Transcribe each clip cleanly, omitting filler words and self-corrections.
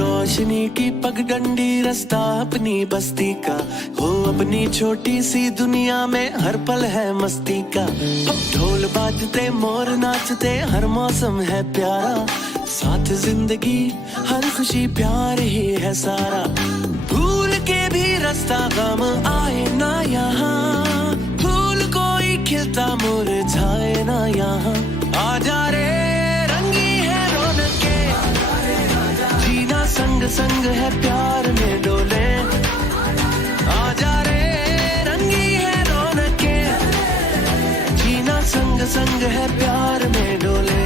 रोशनी की पगडंडी रास्ता अपनी बस्ती का हो, अपनी छोटी सी दुनिया में हर पल है मस्ती का। अब ढोल बाजते मोर नाचते हर मौसम है प्यारा, साथ जिंदगी हर खुशी प्यार ही है सारा। भूल के भी रास्ता गम आए ना यहाँ, फूल कोई खिलता मुरझाए ना यहाँ। आजा रे रंगी है रौनके, जीना संग संग है प्यार में डोले। आजा रे रंगी है रौनके, जीना संग संग है प्यार में डोले।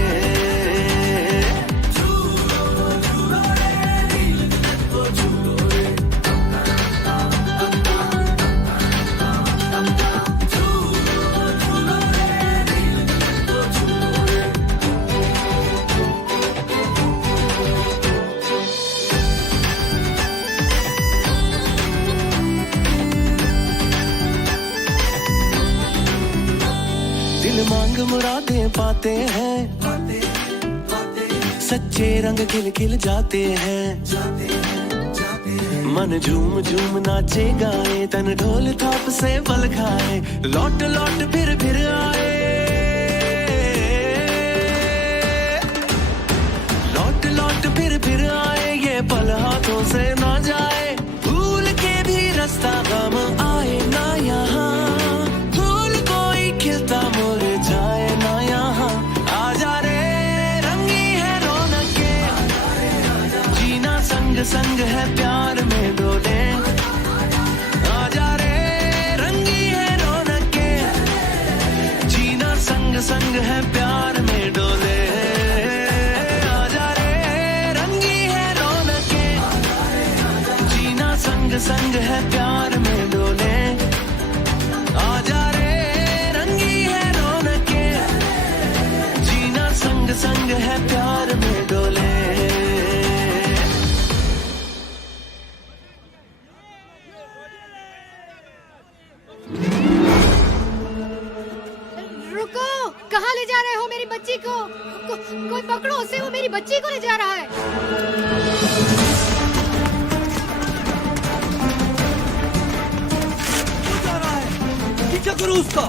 दिल मांग मुरादें पाते हैं, सच्चे रंग खिल खिल जाते हैं। मन झूम झूम नाचे गाए, तन ढोल थाप से पल खाए। लौट लौट फिर आए, लौट लौट फिर आए, ये पल हाथों से ना जाए। भूल के भी रास्ता गम आए ना यहाँ, फूल कोई खिलता मुरझाए ना यहाँ। आजा रे रंगी है रौनके, जीना संग संग है प्यार में डोले। आजा रे रंगी है रौनके, जीना संग संग है प्यार में डोले। आजा रे रंगी है रौनके, जीना संग संग है प्यार में डोले। आजा रे रंगी है रौनके, जीना संग संग है प्यार में डोले। रुको, कहाँ ले जा रहे हो मेरी बच्ची को? कोई पकड़ो उसे, वो मेरी बच्ची को ले जा रहा है। क्या करूं उसका?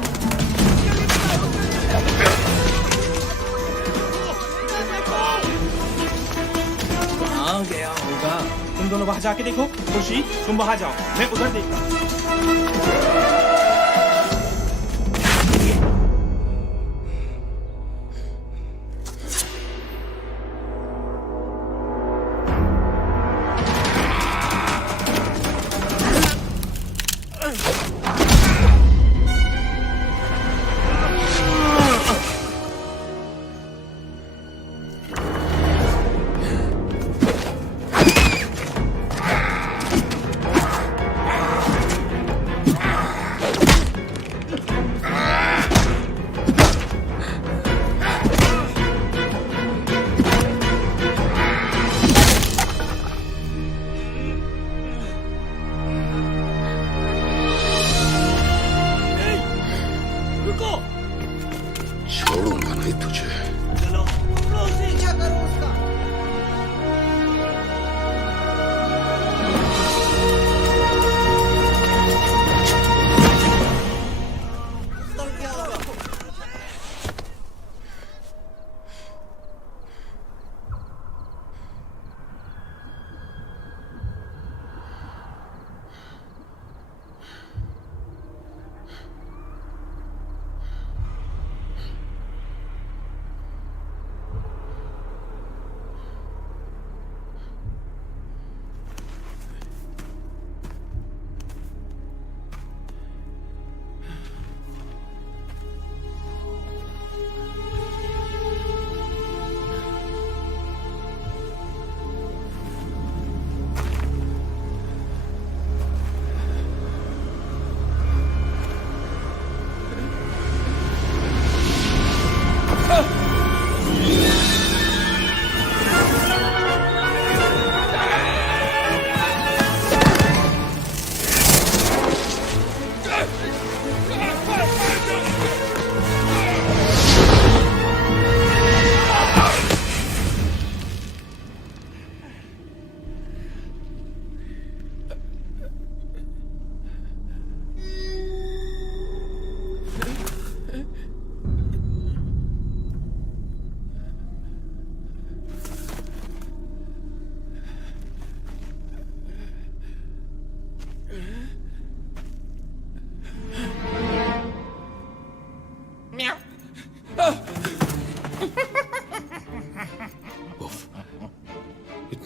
कहाँ गया होगा? तुम दोनों वहां जाके देखो। खुशी, तुम वहां जाओ, मैं उधर देखता हूं।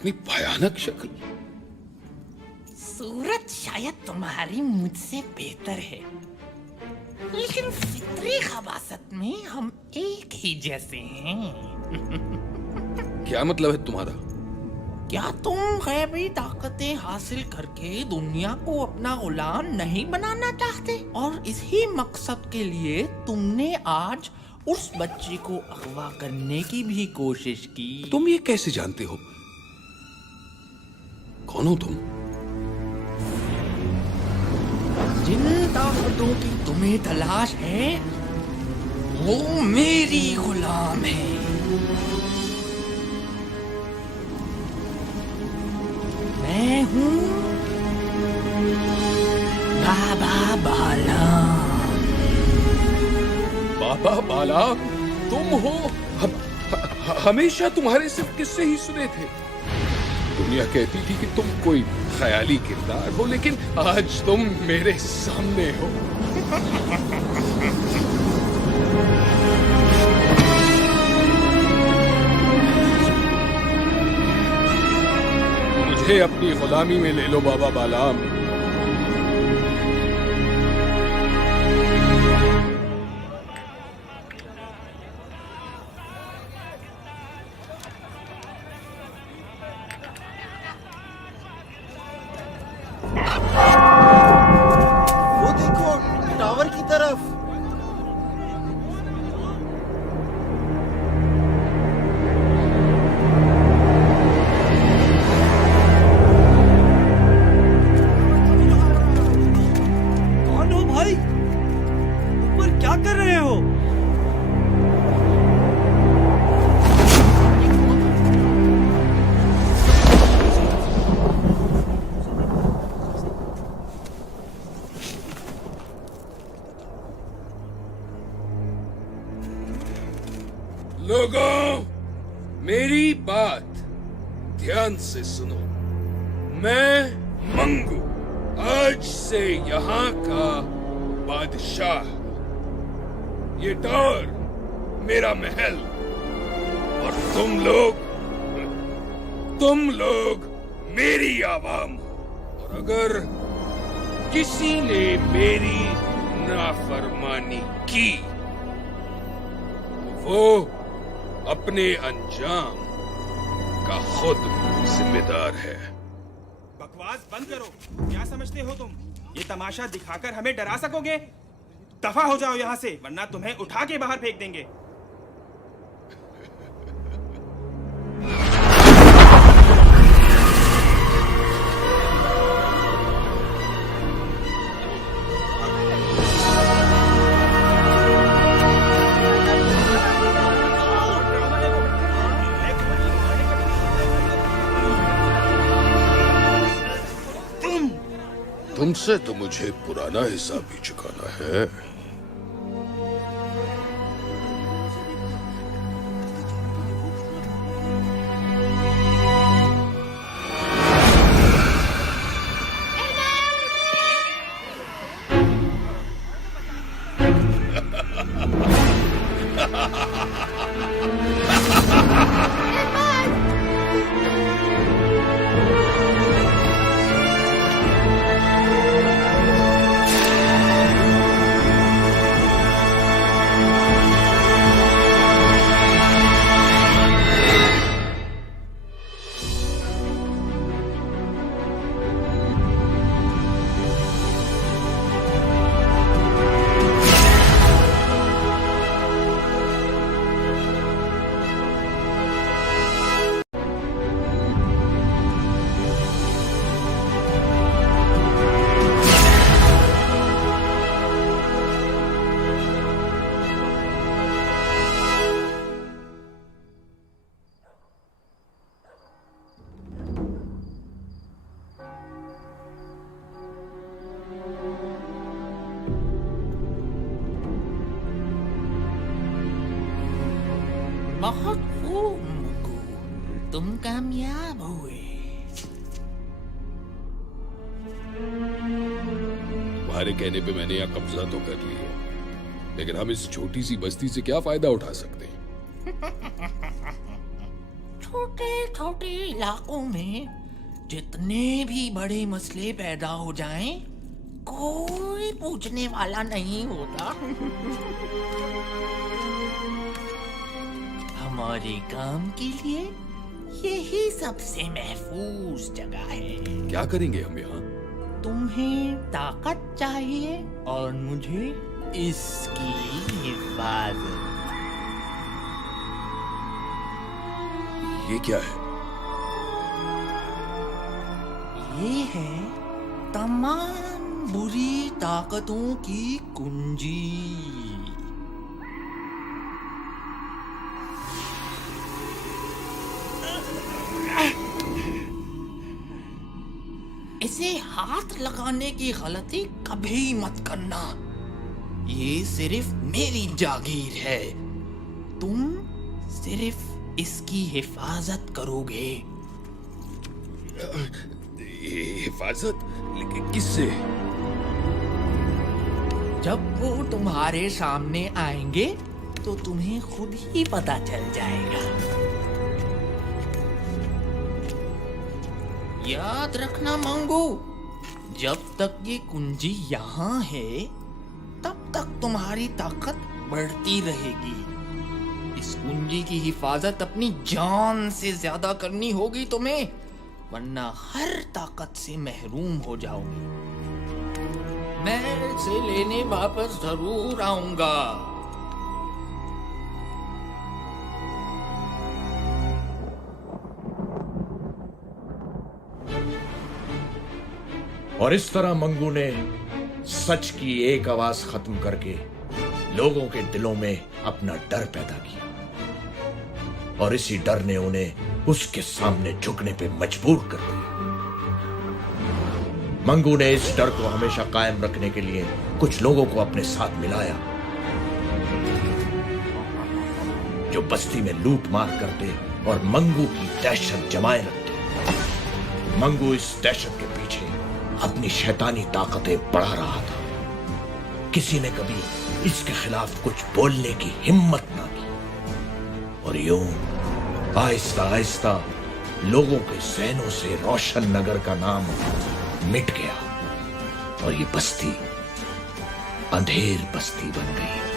कितनी भयानक शक्ल। सूरत शायद तुम्हारी मुझसे बेहतर है, लेकिन फितरी खबासत में हम एक ही जैसे हैं। क्या मतलब है तुम्हारा? क्या तुम गैबी ताकतें हासिल करके दुनिया को अपना गुलाम नहीं बनाना चाहते? और इसी मकसद के लिए तुमने आज उस बच्ची को अगवा करने की भी कोशिश की। तुम ये कैसे जानते हो? कौन हो तुम? जिन ताकतों की तुम्हें तलाश है वो मेरी गुलाम है। मैं हूँ बाबा बालाम। बाबा बालाम तुम हो? हमेशा तुम्हारे सिर्फ किस्से ही सुने थे। दुनिया कहती थी कि तुम कोई ख्याली किरदार हो, लेकिन आज तुम मेरे सामने हो। मुझे अपनी गुलामी में ले लो बाबा बालाम। वो देखो टावर की तरफ। कौन हो भाई? ऊपर क्या कर रहे हो? लोगों, मेरी बात ध्यान से सुनो। मैं मंगू आज से यहाँ का बादशाह। ये टावर मेरा महल, और तुम लोग मेरी आवाम हो। और अगर किसी ने मेरी नाफरमानी की तो वो अपने अंजाम का खुद जिम्मेदार है। बकवास बंद करो। क्या समझते हो तुम? ये तमाशा दिखाकर हमें डरा सकोगे? दफा हो जाओ यहाँ से, वरना तुम्हें उठा के बाहर फेंक देंगे। तुमसे तो मुझे पुराना हिसाब भी चुकाना है। बहुत खूब मुकू, तुम कामयाब हुए। तुम्हारे कहने पे मैंने यहाँ कब्जा तो कर लिया, लेकिन हम इस छोटी सी बस्ती से क्या फायदा उठा सकते हैं? छोटे छोटे इलाकों में जितने भी बड़े मसले पैदा हो जाएं, कोई पूछने वाला नहीं होता। हमारे काम के लिए यही सबसे महफूज जगह है। क्या करेंगे हम यहाँ? तुम्हें ताकत चाहिए और मुझे इसकी हिफाजत। ये क्या है? ये है तमाम बुरी ताकतों की कुंजी। इसे हाथ लगाने की गलती कभी मत करना। ये सिर्फ मेरी जागीर है। तुम सिर्फ इसकी हिफाजत करोगे। हिफाजत? लेकिन किससे? जब वो तुम्हारे सामने आएंगे तो तुम्हें खुद ही पता चल जाएगा। याद रखना मंगू, जब तक ये कुंजी यहाँ है तब तक तुम्हारी ताकत बढ़ती रहेगी। इस कुंजी की हिफाजत अपनी जान से ज्यादा करनी होगी तुम्हें, वरना हर ताकत से महरूम हो जाओगे। मैं इसे लेने वापस जरूर आऊंगा। और इस तरह मंगू ने सच की एक आवाज खत्म करके लोगों के दिलों में अपना डर पैदा किया, और इसी डर ने उन्हें उसके सामने झुकने पे मजबूर कर दिया। मंगू ने इस डर को हमेशा कायम रखने के लिए कुछ लोगों को अपने साथ मिलाया, जो बस्ती में लूट मार करते और मंगू की दहशत जमाए रखते। मंगू इस दहशत के पीछे अपनी शैतानी ताकतें बढ़ा रहा था। किसी ने कभी इसके खिलाफ कुछ बोलने की हिम्मत ना की, और यूं आहिस्ता आहिस्ता लोगों के ज़हनों से रोशन नगर का नाम मिट गया, और ये बस्ती अंधेर बस्ती बन गई।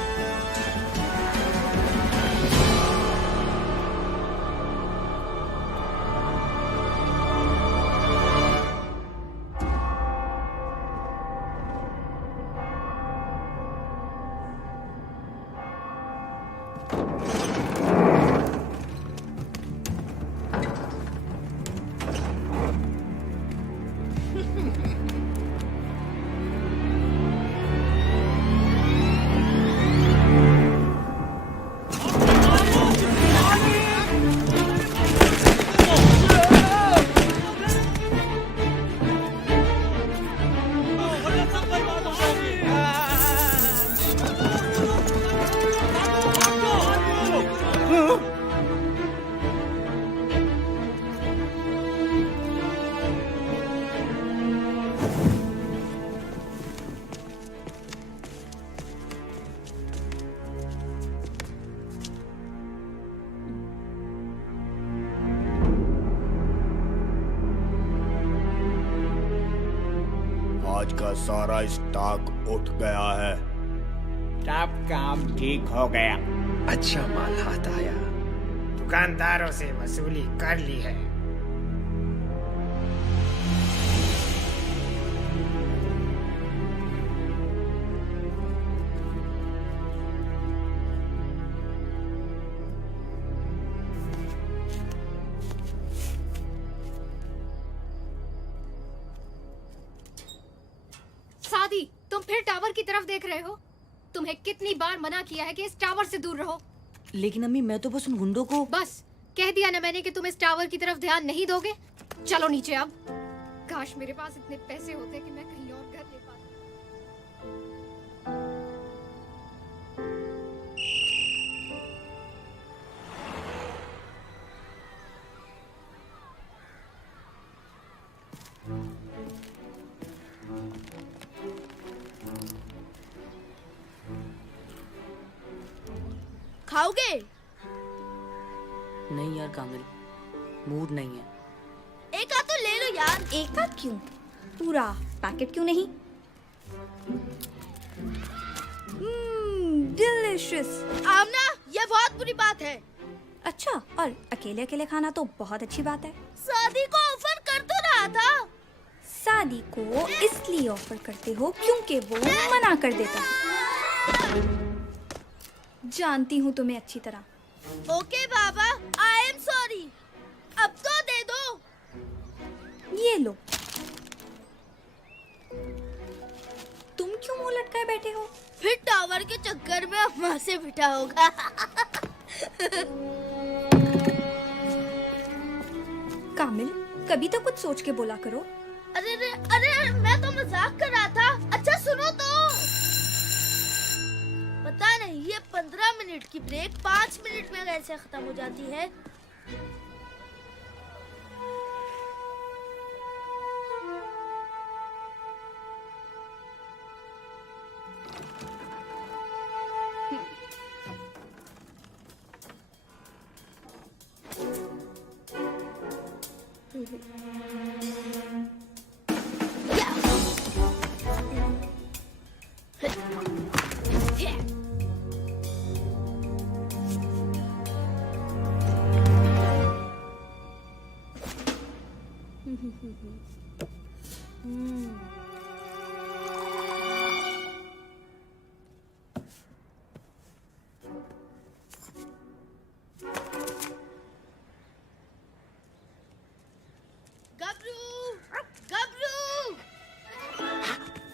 आज का सारा स्टॉक उठ गया है। सब काम ठीक हो गया। अच्छा माल हाथ आया। दुकानदारों से वसूली कर ली है। सादी, तुम फिर टावर की तरफ देख रहे हो? तुम्हें कितनी बार मना किया है कि इस टावर से दूर रहो। लेकिन अम्मी, मैं तो बस उन गुंडों को। बस कह दिया ना मैंने कि तुम इस टावर की तरफ ध्यान नहीं दोगे। चलो नीचे अब। काश मेरे पास इतने पैसे होते कि मैं कहीं और घर ले पाती। खाओगे? नहीं यार कामिल, मूड नहीं है। एक आध तो ले लो यार। एक आध क्यों, पूरा पैकेट क्यों नहीं? डिलिशियस। आमना, ये बहुत बुरी बात है। अच्छा, और अकेले अकेले खाना तो बहुत अच्छी बात है। शादी को ऑफर कर तो रहा था। शादी को इसलिए ऑफर करते हो क्योंकि वो मना कर देता है। जानती हूँ तुम्हें अच्छी तरह। Okay Baba, I am sorry. अब तो दे दो। ये लो। तुम क्यों मुंह लटकाए बैठे हो? फिर टावर के चक्कर में अम्मा से पिटा होगा। कामिल, कभी तो कुछ सोच के बोला करो। अरे मैं तो मजाक कर रहा था। अच्छा सुनो तो। पता नहीं ये 15 मिनट की ब्रेक 5 मिनट में कैसे खत्म हो जाती है।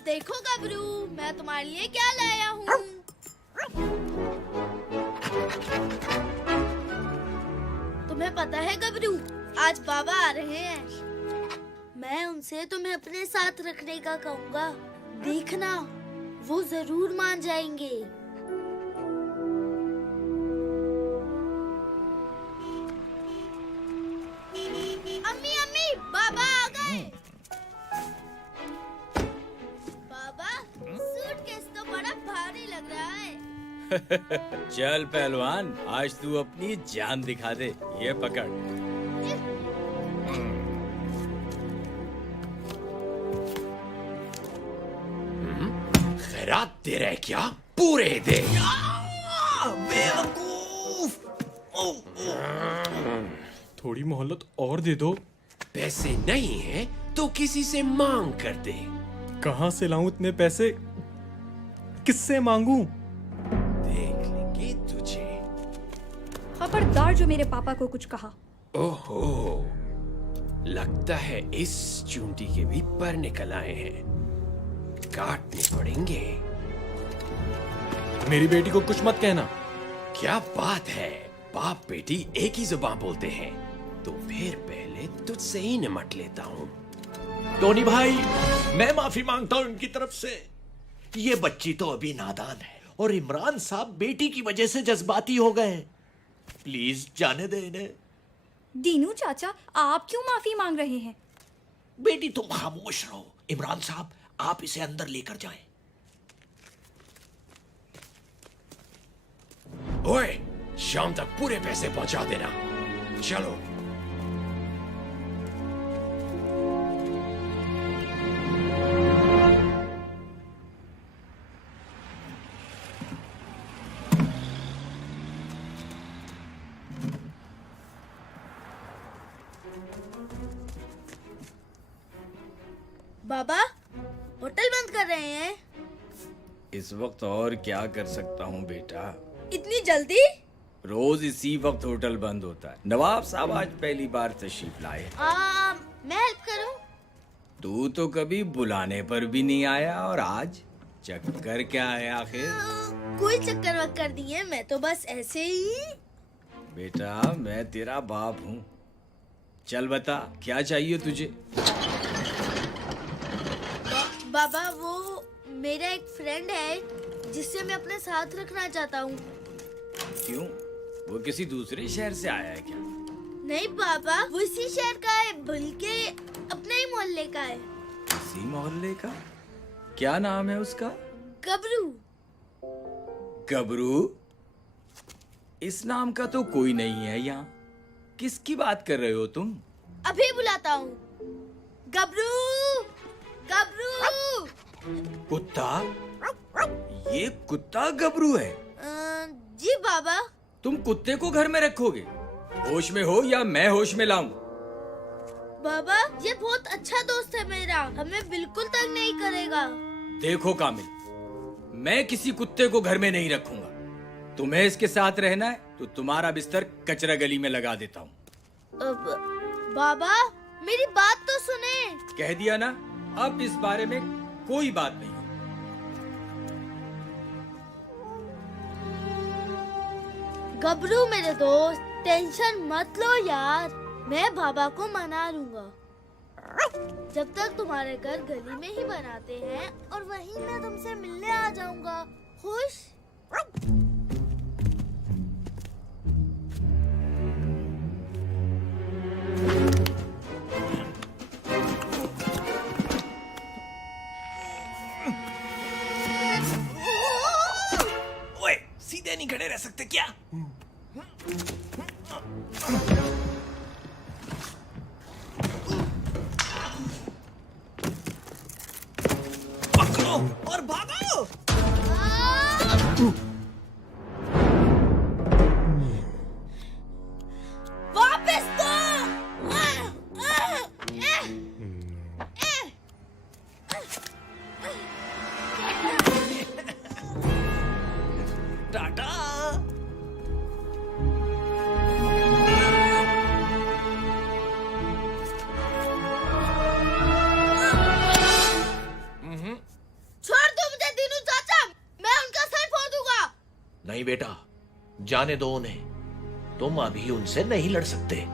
देखो गबरू, मैं तुम्हारे लिए क्या लाया हूँ। तुम्हें पता है गबरू, आज बाबा आ रहे हैं। मैं उनसे तुम्हें अपने साथ रखने का कहूँगा। देखना, वो जरूर मान जाएंगे। अम्मी अम्मी, बाबा आ गए। सूटकेस तो बड़ा भारी लग रहा है। चल पहलवान, आज तू अपनी जान दिखा दे। ये पकड़। खैरात दे रहे क्या? पूरे दे। बेवकूफ। थोड़ी मोहलत और दे दो। पैसे नहीं है तो किसी से मांग कर दे। कहाँ से लाऊं इतने पैसे? किससे मांगू? देख लेंगे तुझे। खबरदार जो मेरे पापा को कुछ कहा। ओहो, लगता है इस चूंटी के भी पर निकल आए हैं। काटने पड़ेंगे। मेरी बेटी को कुछ मत कहना। क्या बात है, बाप बेटी एक ही जुबान बोलते हैं। तो फिर पहले तुझसे ही निमट लेता हूँ। टोनी भाई, मैं माफी मांगता हूँ इनकी तरफ से। ये बच्ची तो अभी नादान है और इमरान साहब बेटी की वजह से जज्बाती हो गए। प्लीज जाने दे इन्हें। दीनू चाचा, आप क्यों माफी मांग रहे हैं? बेटी तुम खामोश रहो। इमरान साहब, आप इसे अंदर लेकर जाएं। ओए, शाम तक पूरे पैसे पहुंचा देना। चलो। बाबा, होटल बंद कर रहे हैं। इस वक्त और क्या कर सकता हूँ बेटा? इतनी जल्दी? रोज इसी वक्त होटल बंद होता है। नवाब साहब आज पहली बार तशरीफ लाए। मैं हेल्प करूं? तू तो कभी बुलाने पर भी नहीं आया, और आज चक्कर क्या है आखिर? कोई चक्कर वक्कर नहीं है, मैं तो बस ऐसे ही। बेटा, मैं तेरा बाप हूँ। चल बता, क्या चाहिए तुझे? बाबा, वो मेरा एक फ्रेंड है जिससे मैं अपने साथ रखना चाहता हूँ। क्यों, वो किसी दूसरे शहर से आया है क्या? नहीं बाबा, वो इसी शहर का है, बल्कि अपने ही मोहल्ले का है। इसी मोहल्ले का? क्या नाम है उसका? गबरू। गबरू? इस नाम का तो कोई नहीं है यहाँ। किसकी बात कर रहे हो तुम? अभी बुलाता हूँ। गबरू, गबरू। कुत्ता? ये कुत्ता गबरू है? जी बाबा। तुम कुत्ते को घर में रखोगे? होश में हो या मैं होश में लाऊं? बाबा, ये बहुत अच्छा दोस्त है मेरा, हमें बिल्कुल तंग नहीं करेगा। देखो कामिल, मैं किसी कुत्ते को घर में नहीं रखूंगा। तुम्हें इसके साथ रहना है तो तुम्हारा बिस्तर कचरा गली में लगा देता हूँ। बाबा, मेरी बात तो सुने। कह दिया ना, अब इस बारे में कोई बात नहीं। गबरू मेरे दोस्त, टेंशन मत लो यार, मैं बाबा को मना लूंगा। जब तक तुम्हारे घर गली में ही बनाते हैं और वहीं मैं तुमसे मिलने आ जाऊंगा। खुश? ओए, सीधे नहीं खड़े रह सकते क्या? पकड़ो और भागो। वापस दो। टाटा। छोड़ दो मुझे दीनू चाचा, मैं उनका सर फोड़ दूंगा। नहीं बेटा, जाने दो उन्हें। तुम अभी उनसे नहीं लड़ सकते।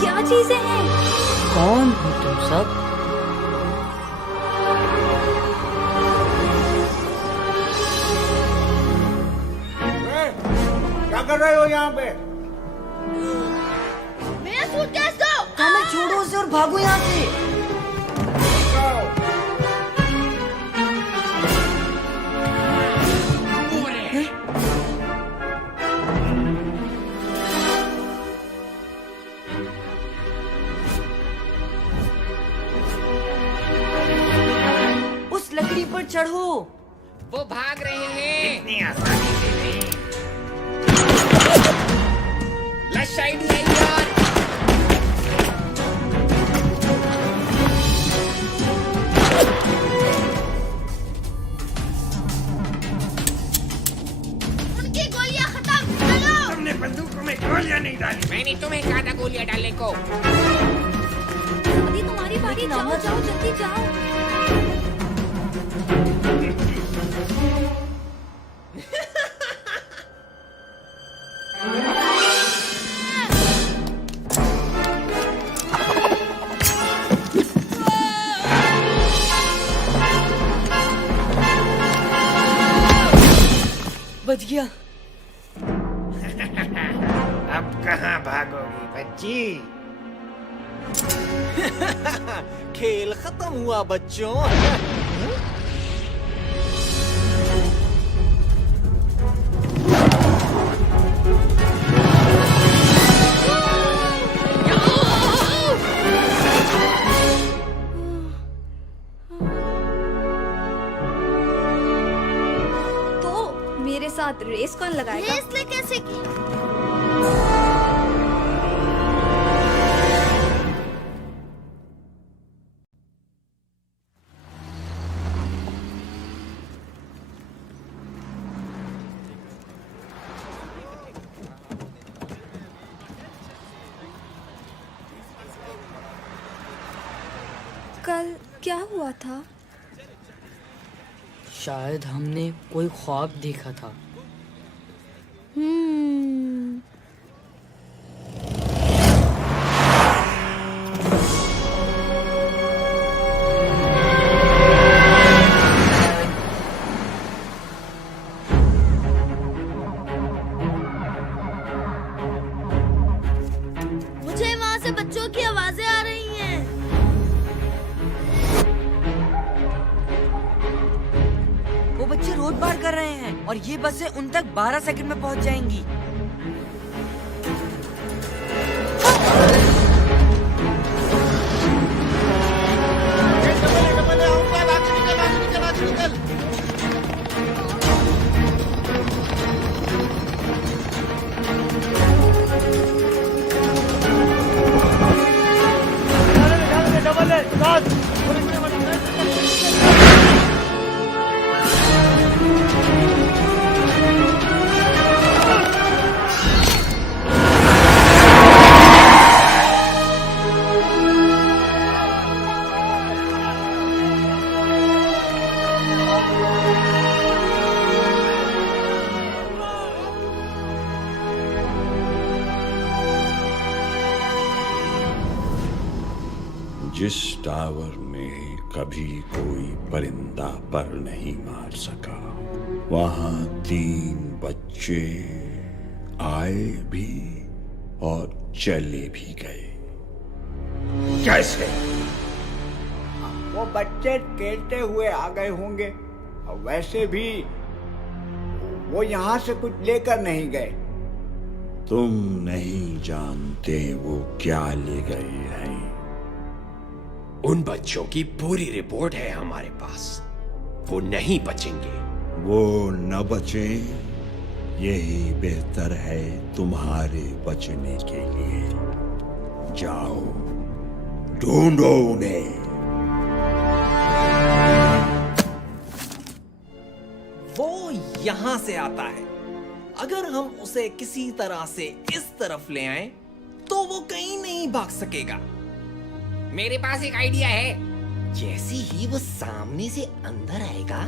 क्या चीजें हैं? कौन हो तुम सब? क्या कर रहे हो यहाँ पे? मेरा सूटकेस दो। मैं छोड़ो उसे और भागो यहाँ से। उस लकड़ी पर चढ़ो। वो भाग रहे हैं। इतनी आसानी से नहीं। लश आइडिया यार। उनकी गोलियां खत्म। चलो। तुमने बंदूकों में गोलियां नहीं डाली। मैंने तुम्हें कहा था गोलियां डालने को। दादी तुम्हारी बारी, जाओ जाओ जल्दी जाओ। बच गया। अब कहाँ भागोगी बच्ची? खेल खत्म हुआ बच्चों। तो मेरे साथ रेस कौन लगाएगा? रेस ले कैसे की? कल क्या हुआ था? शायद हमने कोई ख्वाब देखा था। मुझे वहाँ से बच्चों की आवाजें आ रही हैं। वो बच्चे रोड पार कर रहे हैं और ये बसें उन तक 12 सेकंड में पहुंच जाएंगी। जिस टावर में कभी कोई परिंदा पर नहीं मार सका, वहां 3 बच्चे आए भी और चले भी गए। कैसे? वो बच्चे खेलते हुए आ गए होंगे। और वैसे भी वो यहाँ से कुछ लेकर नहीं गए। तुम नहीं जानते वो क्या ले गए हैं। उन बच्चों की पूरी रिपोर्ट है हमारे पास। वो नहीं बचेंगे। वो न बचे, यही बेहतर है तुम्हारे बचने के लिए। जाओ, ढूंढो उन्हें। वो यहाँ से आता है। अगर हम उसे किसी तरह से इस तरफ ले आए तो वो कहीं नहीं भाग सकेगा। मेरे पास एक आइडिया है। जैसे ही वो सामने से अंदर आएगा,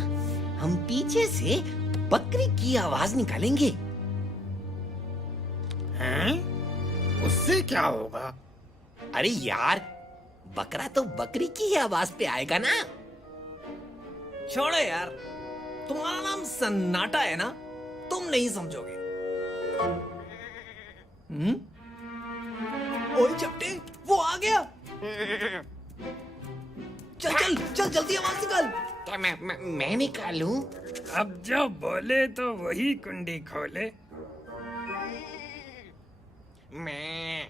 हम पीछे से बकरी की आवाज निकालेंगे। हैं? उससे क्या होगा? अरे यार, बकरा तो बकरी की ही आवाज पे आएगा ना। छोड़ो यार, तुम्हारा नाम सन्नाटा है ना, तुम नहीं समझोगे। ओए चपटे, वो आ गया। चल चल चल, जल्दी आवाज निकाल। क्या मैं निकालूं? अब जो बोले तो वही कुंडी खोले। मैं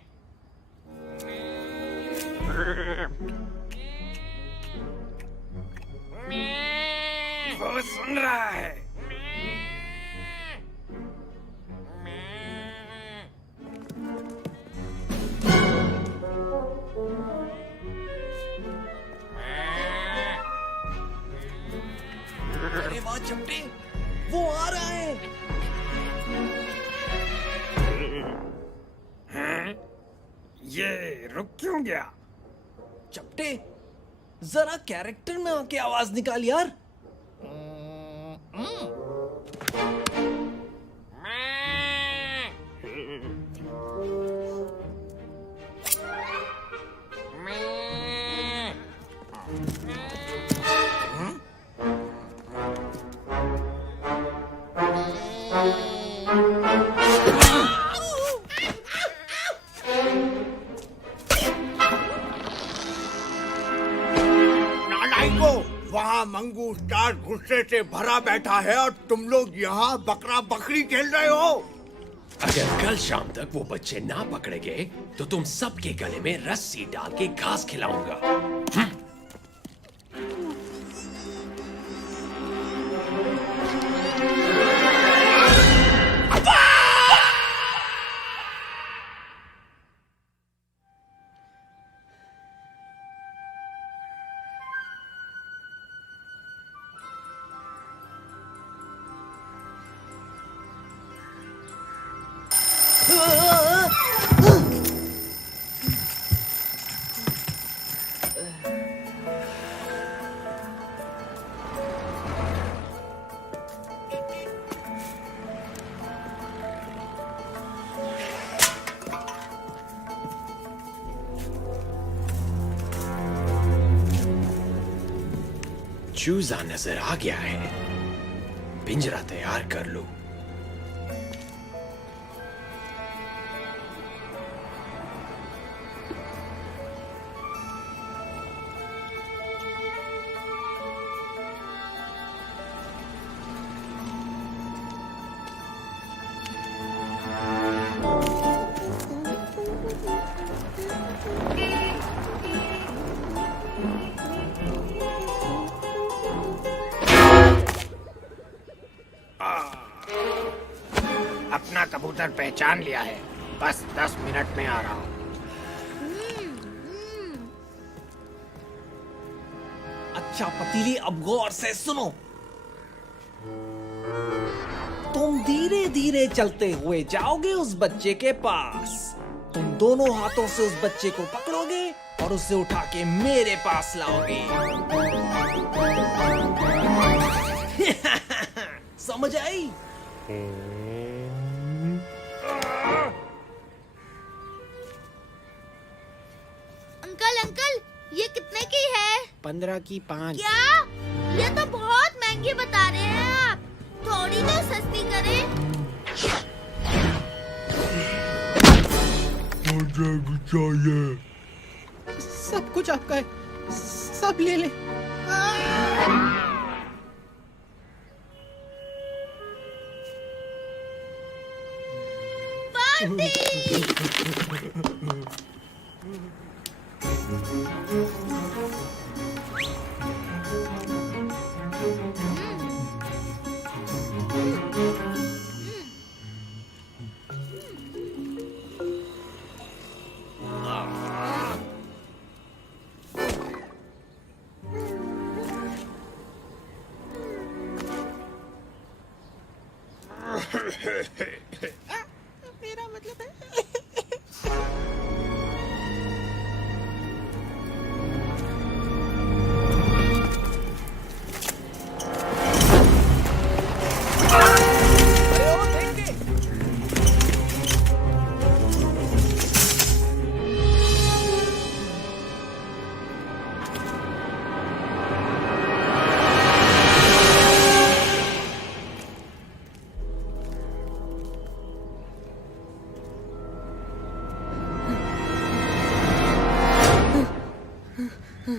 वो सुन रहा है। अरे वाह चपटे, वो आ रहा है। हैं? ये रुक क्यों गया? चपटे, जरा कैरेक्टर में आके आवाज निकाल यार। नालायको, वहाँ मंगू स्टार गुस्से से भरा बैठा है और तुम लोग यहाँ बकरा बकरी खेल रहे हो। अगर कल शाम तक वो बच्चे ना पकड़े गए तो तुम सबके गले में रस्सी डाल के घास खिलाऊंगा। चूजा नजर आ गया है, पिंजरा तैयार कर लो। अपना कबूतर पहचान लिया है, बस 10 मिनट में आ रहा हूँ। अच्छा पतीली, अब गौर से सुनो। तुम धीरे धीरे चलते हुए जाओगे उस बच्चे के पास। तुम दोनों हाथों से उस बच्चे को पकड़ोगे और उसे उठा के मेरे पास लाओगे। समझ आई? अंकल अंकल, ये कितने की है? 15 की 5। क्या? ये तो बहुत महंगी बता रहे हैं आप। थोड़ी तो सस्ती करें। सब कुछ आपका है, सब ले ले। मेरा मतलब है ओ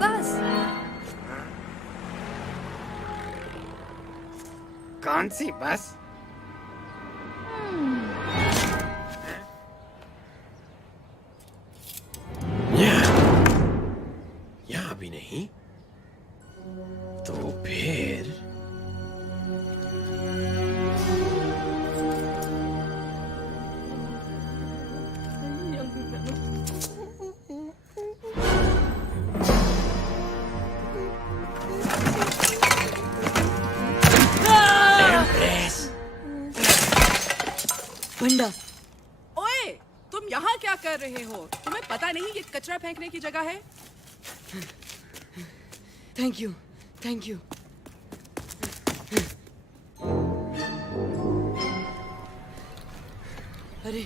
बस। कौन सी बस? यहाँ भी नहीं तो फिर बंडा, ओए, तुम यहाँ क्या कर रहे हो? तुम्हें पता नहीं ये कचरा फेंकने की जगह है? Thank you, thank you. अरे,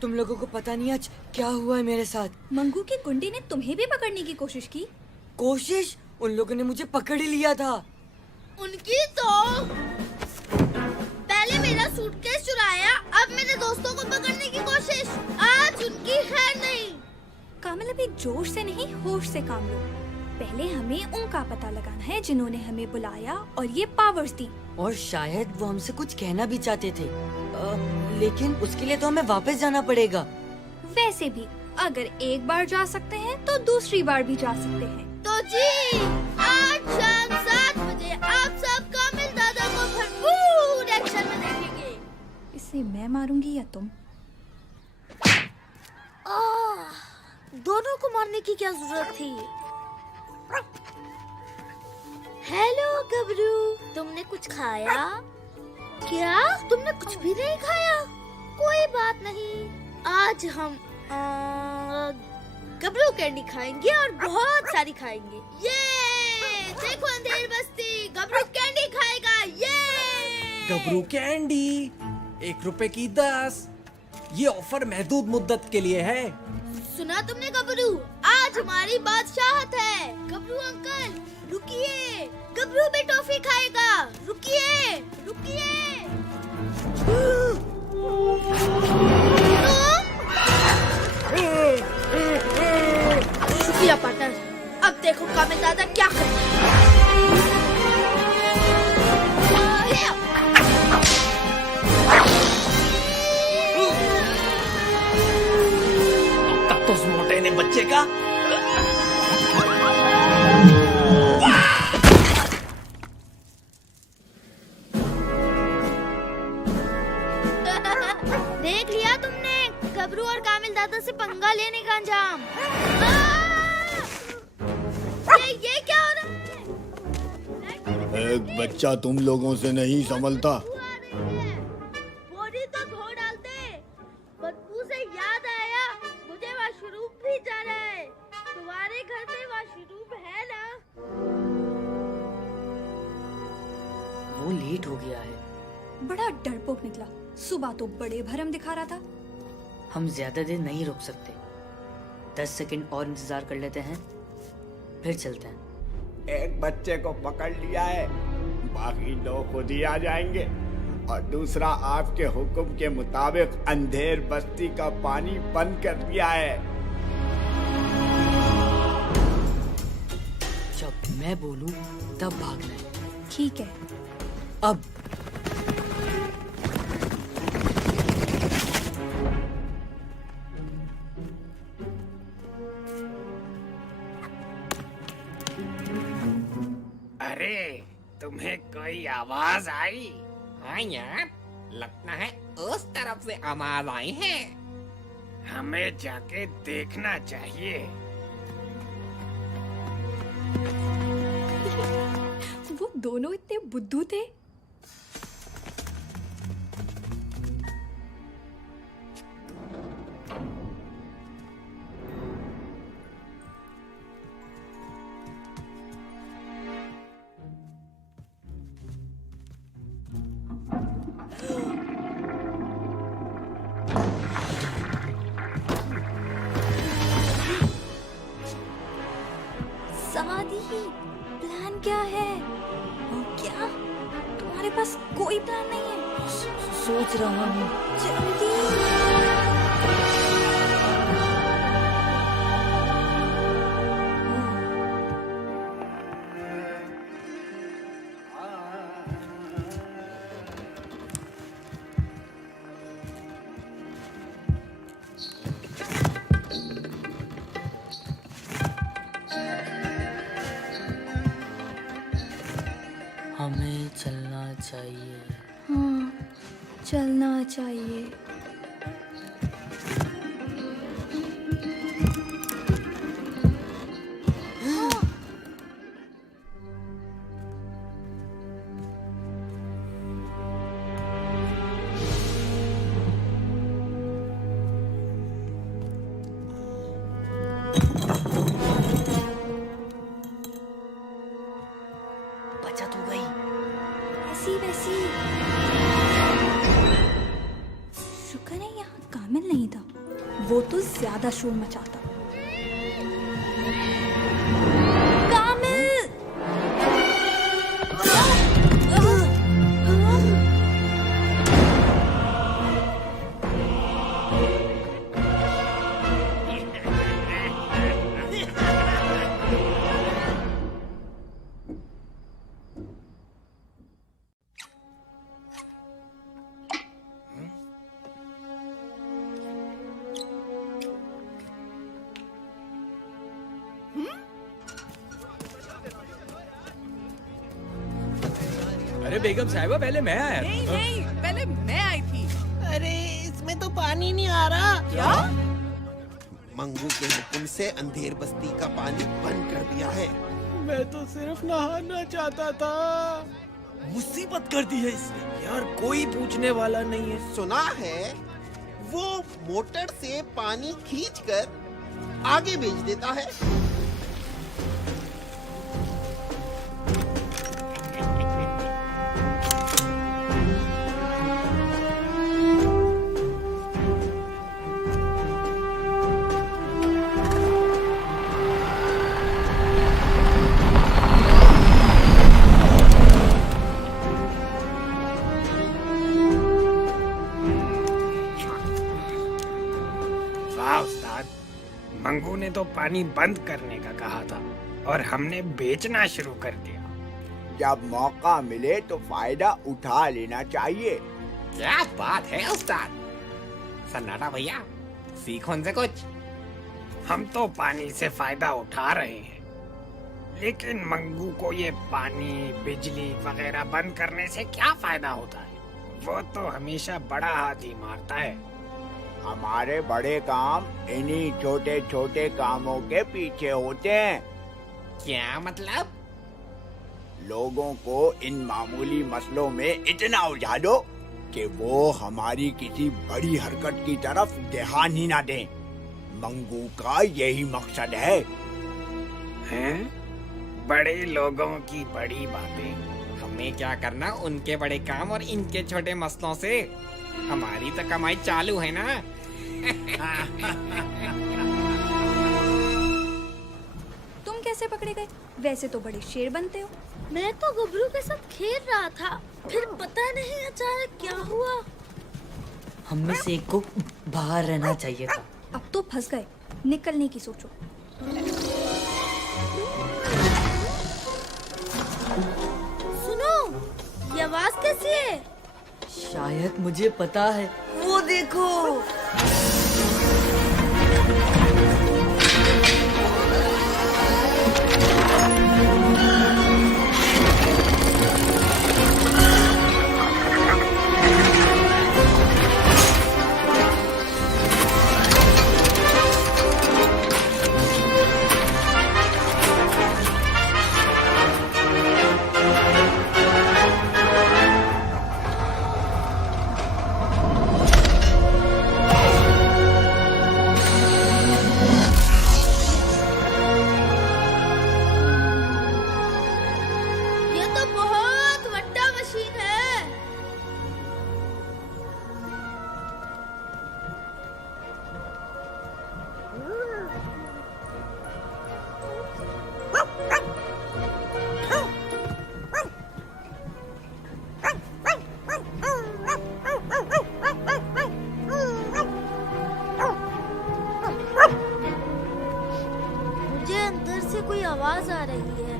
तुम लोगों को पता नहीं आज क्या हुआ है मेरे साथ। मंगू के गुंडे ने तुम्हें भी पकड़ने की कोशिश की। कोशिश? उन लोगों ने मुझे पकड़ ही लिया था। उनकी तो पहले मेरा सूटकेस चुराया, अब मेरे दोस्तों को पकड़ने की कोशिश। आज उनकी खैर नहीं। कामिल, अभी जोश से नहीं होश से काम लो। पहले हमें उनका पता लगाना है जिन्होंने हमें बुलाया और ये पावर्स दी। और शायद वो हमसे कुछ कहना भी चाहते थे, लेकिन उसके लिए तो हमें वापस जाना पड़ेगा। वैसे भी अगर एक बार जा सकते हैं तो दूसरी बार भी जा सकते हैं। तो जी, आज शाम 7 बजे आप सब कामिल दादा को भरपूर एक्शन में देखेंगे। इसे मैं मारूंगी या तुम? दोनों को मारने की क्या जरूरत थी? हेलो गबरू, तुमने कुछ खाया? क्या तुमने कुछ भी नहीं खाया? कोई बात नहीं, आज हम गबरू कैंडी खाएंगे और बहुत सारी खाएंगे। ये देखो अंधेर बस्ती, गबरू कैंडी खाएगा। ये गबरू कैंडी 1 रुपए की 10। ये ऑफर महदूद मुद्दत के लिए है। सुना तुमने गबरू? आज हमारी बादशाहत है। गबरू अंकल रुकिए, गबरू भी टॉफी खाएगा। रुकिए रुकिए। शुक्रिया पार्टनर, अब देखो कामिल दादा क्या तो उस मोटे ने बच्चे का देख लिया तुमने गबरू और कामिल दादा से पंगा लेने का अंजाम। ये क्या हो रहा है? एक बच्चा तुम लोगों से नहीं संभलता। बॉडी तो धो डालते। बदबू से याद आया, मुझे वॉशरूम भी जाना है। तुम्हारे घर में वॉशरूम है ना? वो लेट हो गया है। बड़ा डरपोक निकला। सुबह तो बड़े भरम दिखा रहा था। हम ज्यादा देर नहीं रुक सकते। 10 सेकंड और इंतजार कर लेते हैं, फिर चलते हैं। एक बच्चे को पकड़ लिया है, बाकी 2 खुद ही आ जाएंगे। और दूसरा, आपके हुक्म के मुताबिक अंधेर बस्ती का पानी बंद कर दिया है। जब मैं बोलूं तब भागना है। ठीक है। अब अरे, तुम्हें कोई आवाज आई? हाँ यार, लगता है उस तरफ से आवाज आई है। हमें जाके देखना चाहिए। वो दोनों इतने बुद्धू थे। समाधि, प्लान क्या है? क्या तुम्हारे पास कोई प्लान नहीं है? सोच रहा हूँ। जल्दी। हमें चलना चाहिए। हाँ, चलना चाहिए। बचत हो गई। ऐसी वैसी। शुक्र है यहाँ कामिल नहीं था, वो तो ज्यादा शोर मचाता। कामिल! अरे बेगम साहिबा, पहले मैं आया। नहीं नहीं, पहले मैं आई थी। अरे इसमें तो पानी नहीं आ रहा। क्या? मंगू के हुक्म से अंधेर बस्ती का पानी बंद कर दिया है। मैं तो सिर्फ नहाना चाहता था। मुसीबत कर दी है इसने। यार कोई पूछने वाला नहीं है। सुना है वो मोटर से पानी खींचकर आगे भेज देता है। मंगू ने तो पानी बंद करने का कहा था और हमने बेचना शुरू कर दिया। जब मौका मिले तो फायदा उठा लेना चाहिए। क्या बात है उस्ताद। सन्नाटा भैया, सीखो उनसे कुछ। हम तो पानी से फायदा उठा रहे हैं, लेकिन मंगू को ये पानी बिजली वगैरह बंद करने से क्या फायदा होता है? वो तो हमेशा बड़ा हाथ ही मारता है। हमारे बड़े काम इन्हीं छोटे छोटे कामों के पीछे होते हैं। क्या मतलब? लोगों को इन मामूली मसलों में इतना उलझा दो कि वो हमारी किसी बड़ी हरकत की तरफ ध्यान ही ना दें। मंगू का यही मकसद है। हैं? बड़े लोगों की बड़ी बातें। हमें क्या करना उनके बड़े काम और इनके छोटे मसलों से। हमारी तो कमाई चालू है ना। तुम कैसे पकड़े गए? वैसे तो बड़े शेर बनते हो। मैं तो गबरू के साथ खेल रहा था, फिर पता नहीं अचानक क्या हुआ। हम में से एक को बाहर रहना चाहिए था। अब तो फंस गए, निकलने की सोचो। सुनो, ये आवाज कैसी है? शायद मुझे पता है। वो देखो। कोई आवाज आ रही है।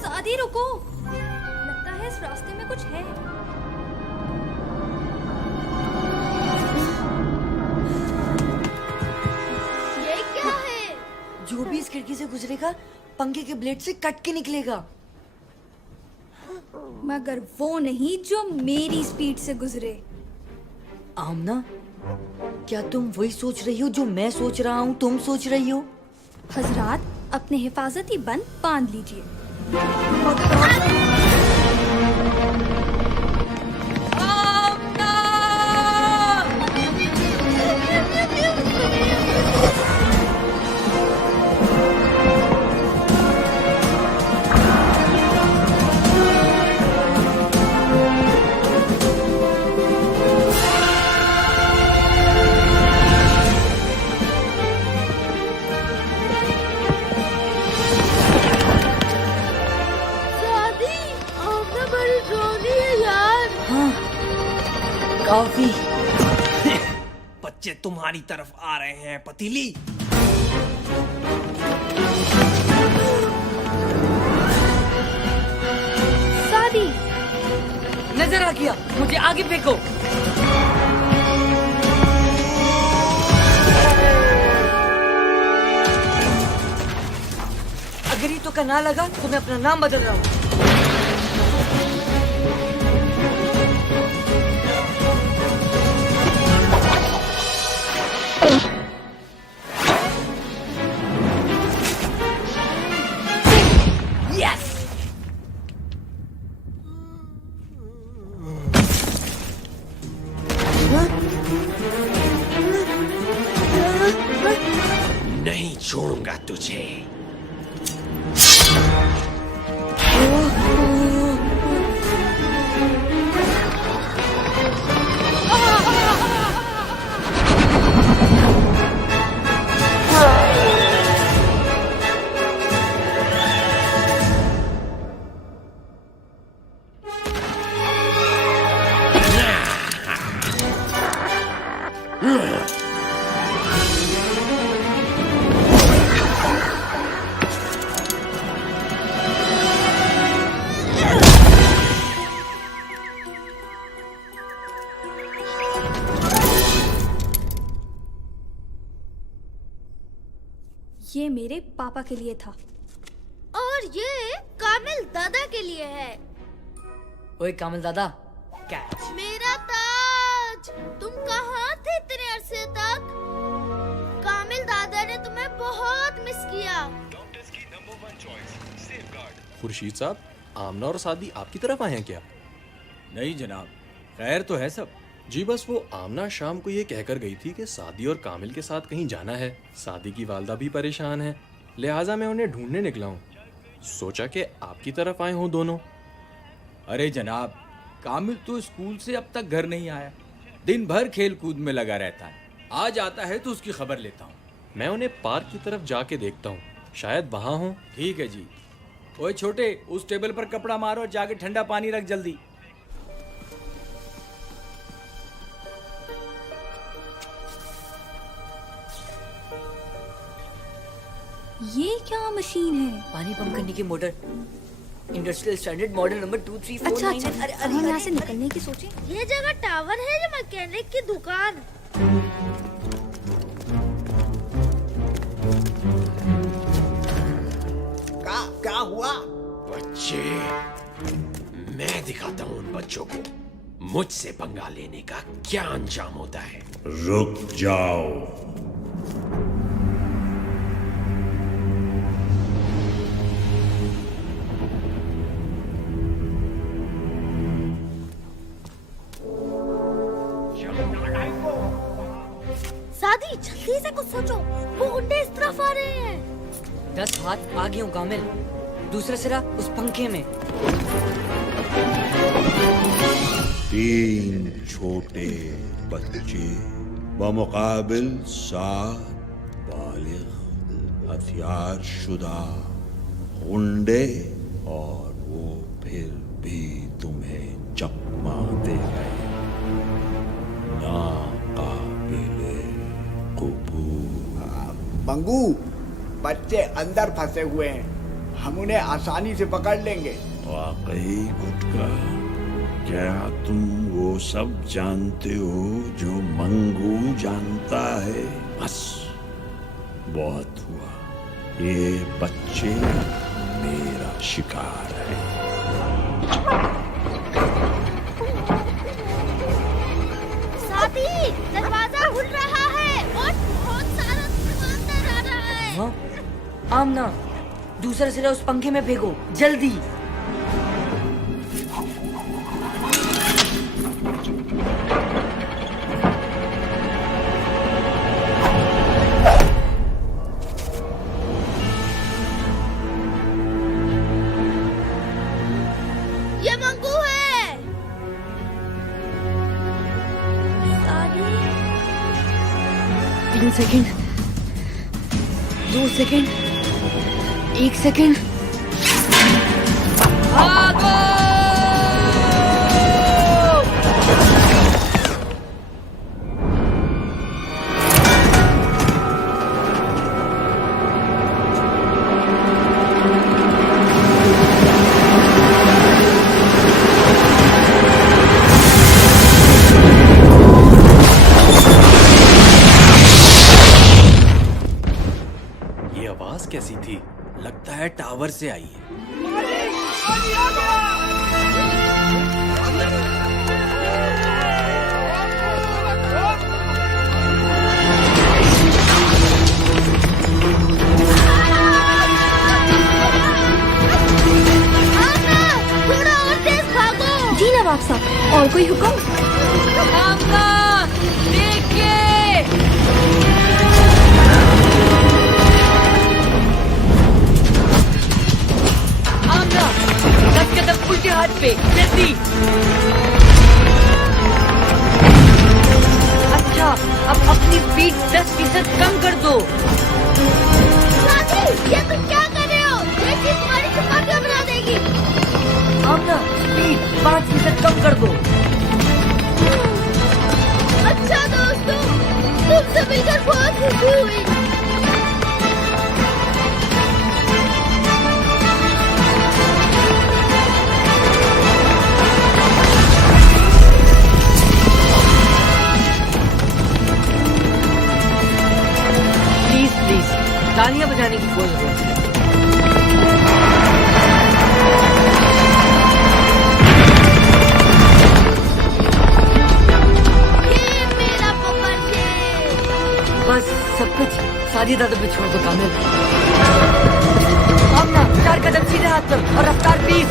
सादी रुको, लगता है इस रास्ते में कुछ है। जाएगा, पंखे के ब्लेड से कट के निकलेगा। मगर वो नहीं जो मेरी स्पीड से गुजरे। आमना, क्या तुम वही सोच रही हो जो मैं सोच रहा हूँ तुम सोच रही हो? हजरात, अपने हिफाजती बंद बांध लीजिए। काफी। बच्चे तुम्हारी तरफ आ रहे हैं पतीली। सादी, नजर आ गया, मुझे आगे फेंको। अगर ये तो कना लगा तो मैं अपना नाम बदल रहा हूँ। नहीं छोड़ूंगा तुझे। ये मेरे पापा के लिए था। और ये कामिल दादा के लिए है। ओए कामिल दादा, कैच। मेरा ताज, तुम कहाँ थे इतने अरसे तक? कामिल दादा ने तुम्हें बहुत मिस किया। खुर्शीद साहब, आमना और सादी आपकी तरफ आए हैं क्या? नहीं जनाब, खैर तो है सब। जी बस वो आमना शाम को ये कहकर गई थी कि सादी और कामिल के साथ कहीं जाना है। सादी की वालदा भी परेशान है, लिहाजा मैं उन्हें ढूंढने निकला हूँ। सोचा कि आपकी तरफ आए हों दोनों। अरे जनाब, कामिल तो स्कूल से अब तक घर नहीं आया। दिन भर खेल कूद में लगा रहता है। आज आता है तो उसकी खबर लेता हूँ। मैं उन्हें पार्क की तरफ जाके देखता हूँ, शायद वहाँ हों। ठीक है जी। ओए छोटे, उस टेबल पर कपड़ा मारो, जाके ठंडा पानी रख जल्दी। ये क्या मशीन है? पानी पंप करने की motor. Industrial standard model number 2349। अच्छा अच्छा, अरे हम यहाँ से निकलने की सोचे। ये जगह टावर है या मैकेनिक की दुकान? क्या हुआ? बच्चे, मैं दिखाता हूँ उन बच्चों को मुझसे पंगा लेने का क्या अंजाम होता है। रुक जाओ। सादी, जल्दी से कुछ सोचो, वो गुंडे इस तरफ आ रहे हैं। 10 हाथ आगे हूँ कामिल, दूसरा सिरा उस पंखे में। 3 छोटे बच्चे बमुकाबिल 7 बालिग हथियार शुदा गुंडे, और वो फिर भी तुम्हें चकमा दे गए। नाकाबिले कबूल। मंगू, बच्चे अंदर फंसे हुए हैं, हम उन्हें आसानी से पकड़ लेंगे। वाकई गुटका, क्या तुम वो सब जानते हो जो मंगू जानता है? बस बहुत हुआ, ये बच्चे मेरा शिकार है। साथी, दरवाजा खुल रहा है और बहुत सारा सामान अंदर आ रहा है। हाँ? आमना, दूसरा सिरा उस पंखे में फेंको, जल्दी। ये मंगू है। 3 सेकंड, 2 सेकंड, 1 सेकंड। भागो! ये आवाज कैसी थी? लगता है टावर से आई है। थोड़ा और तेज भागो। जी नवाब साहब, और कोई हुक्म? आमना, 10 कदम उल्टे हाथ पे, जल्दी। अच्छा, अब अपनी स्पीड 10% कम कर दो। साथी, ये तुम क्या कर रहे हो? ये चीज तुम्हारी चपातियां बना देगी। आमना, स्पीड 5% कम कर दो। अच्छा दोस्तों, तुमसे मिलकर बहुत खुशी हुई। प्लीज, तालियां बजाने की कोई जरूरत नहीं। बस सब कुछ सादी दादा पे छोड़ दो कामिल। अब ना 4 कदम सीधे हाथ पर और रफ्तार 20।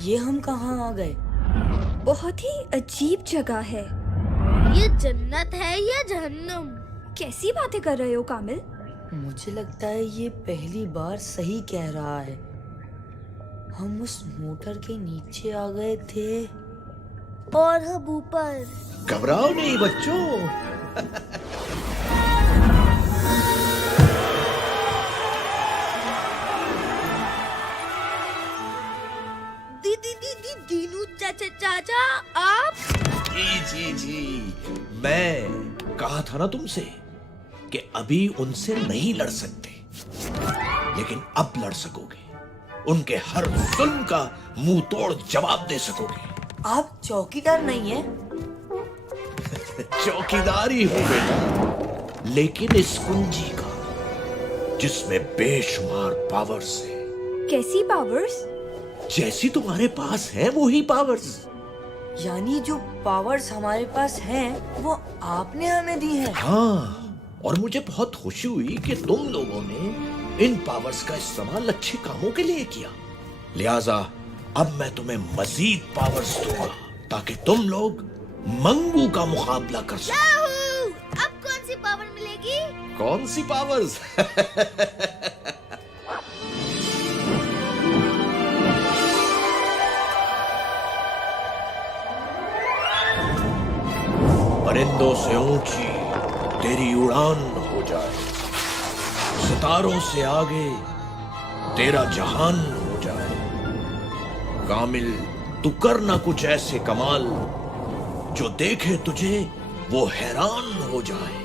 ये हम कहाँ आ गए? बहुत ही अजीब जगह है। ये जन्नत है या जहन्नुम? कैसी बातें कर रहे हो कामिल? मुझे लगता है ये पहली बार सही कह रहा है। हम उस मोटर के नीचे आ गए थे और हम ऊपर। घबराओ नहीं बच्चों। दीनू चाचा आप? जी, मैं कहा था ना तुमसे कि अभी उनसे नहीं लड़ सकते, लेकिन अब लड़ सकोगे। उनके हर जुल्म का मुंह तोड़ जवाब दे सकोगे। आप चौकीदार नहीं है? चौकीदार ही हूं बेटा, लेकिन इस कुंजी का जिसमें बेशुमार पावर्स है। कैसी पावर्स? जैसी तुम्हारे पास है वो ही पावर्स। यानी जो पावर्स हमारे पास हैं वो आपने हमें दी है। हाँ, और मुझे बहुत खुशी हुई कि तुम लोगों ने इन पावर्स का इस्तेमाल अच्छे कामों के लिए किया। लिहाजा अब मैं तुम्हें मजीद पावर्स दूंगा ताकि तुम लोग मंगू का मुकाबला कर सको। अब कौन पावर मिलेगी? कौन सी पावर्स? परिंदों से ऊंची तेरी उड़ान हो जाए, सितारों से आगे तेरा जहान हो जाए। कामिल, तू कर ना कुछ ऐसे कमाल, जो देखे तुझे वो हैरान हो जाए।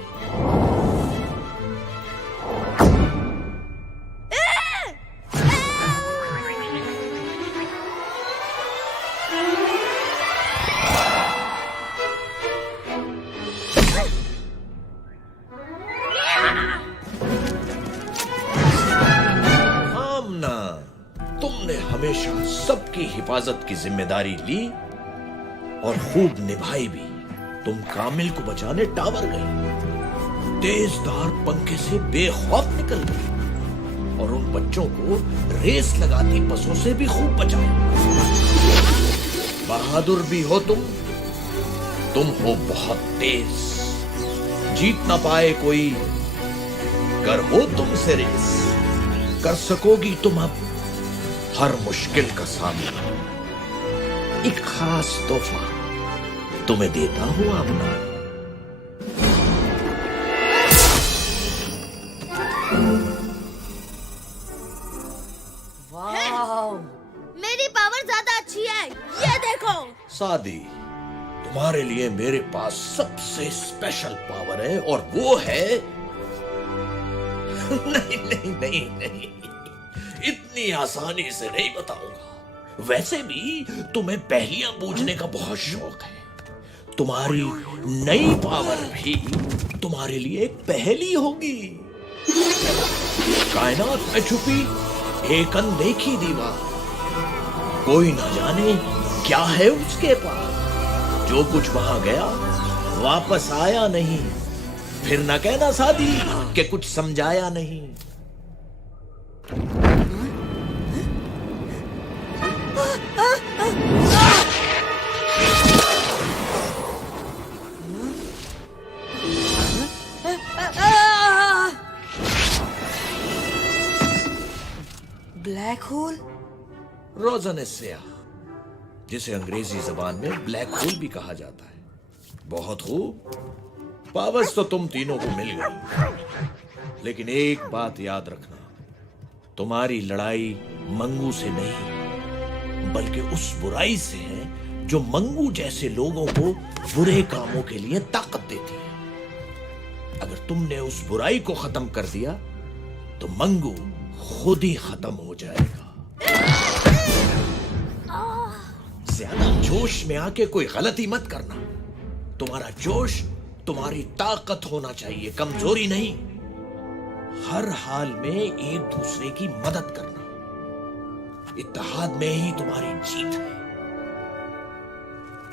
आमना, तुमने हमेशा सबकी हिफाजत की जिम्मेदारी ली और खूब निभाई भी। तुम कामिल को बचाने टावर गई, तेजधार पंखे से बेखौफ निकल गई और उन बच्चों को रेस लगाती बसों से भी खूब बचाया। बहादुर भी हो तुम हो बहुत तेज, जीत ना पाए कोई, कर हो तुमसे रेस, कर सकोगी तुम अब हर मुश्किल का सामना। एक खास तोहफा तुम्हें देता हूं आमना। वाह, मेरी पावर ज्यादा अच्छी है, ये देखो। सादी, तुम्हारे लिए मेरे पास सबसे स्पेशल पावर है और वो है नहीं नहीं नहीं नहीं, इतनी आसानी से नहीं बताऊंगा। वैसे भी तुम्हें पहेलियां बूझने का बहुत शौक है। तुम्हारी नई पावर भी तुम्हारे लिए एक पहेली होगी। कायनात में छुपी एक अनदेखी दीवार, कोई न जाने क्या है उसके पास। जो कुछ वहां गया वापस आया नहीं, फिर न कहना सादी कि कुछ समझाया नहीं। Black hole? रोज़न स्याह, जिसे अंग्रेजी जबान में ब्लैक होल भी कहा जाता है। बहुत खूब, पावर्स तो तुम तीनों को मिल गई, लेकिन एक बात याद रखना, तुम्हारी लड़ाई मंगू से नहीं बल्कि उस बुराई से है जो मंगू जैसे लोगों को बुरे कामों के लिए ताकत देती है। अगर तुमने उस बुराई को खत्म कर दिया तो मंगू खुद ही खत्म हो जाएगा। ज्यादा जोश में आके कोई गलती मत करना। तुम्हारा जोश तुम्हारी ताकत होना चाहिए, कमजोरी नहीं। हर हाल में एक दूसरे की मदद करना, इत्तेहाद में ही तुम्हारी जीत है।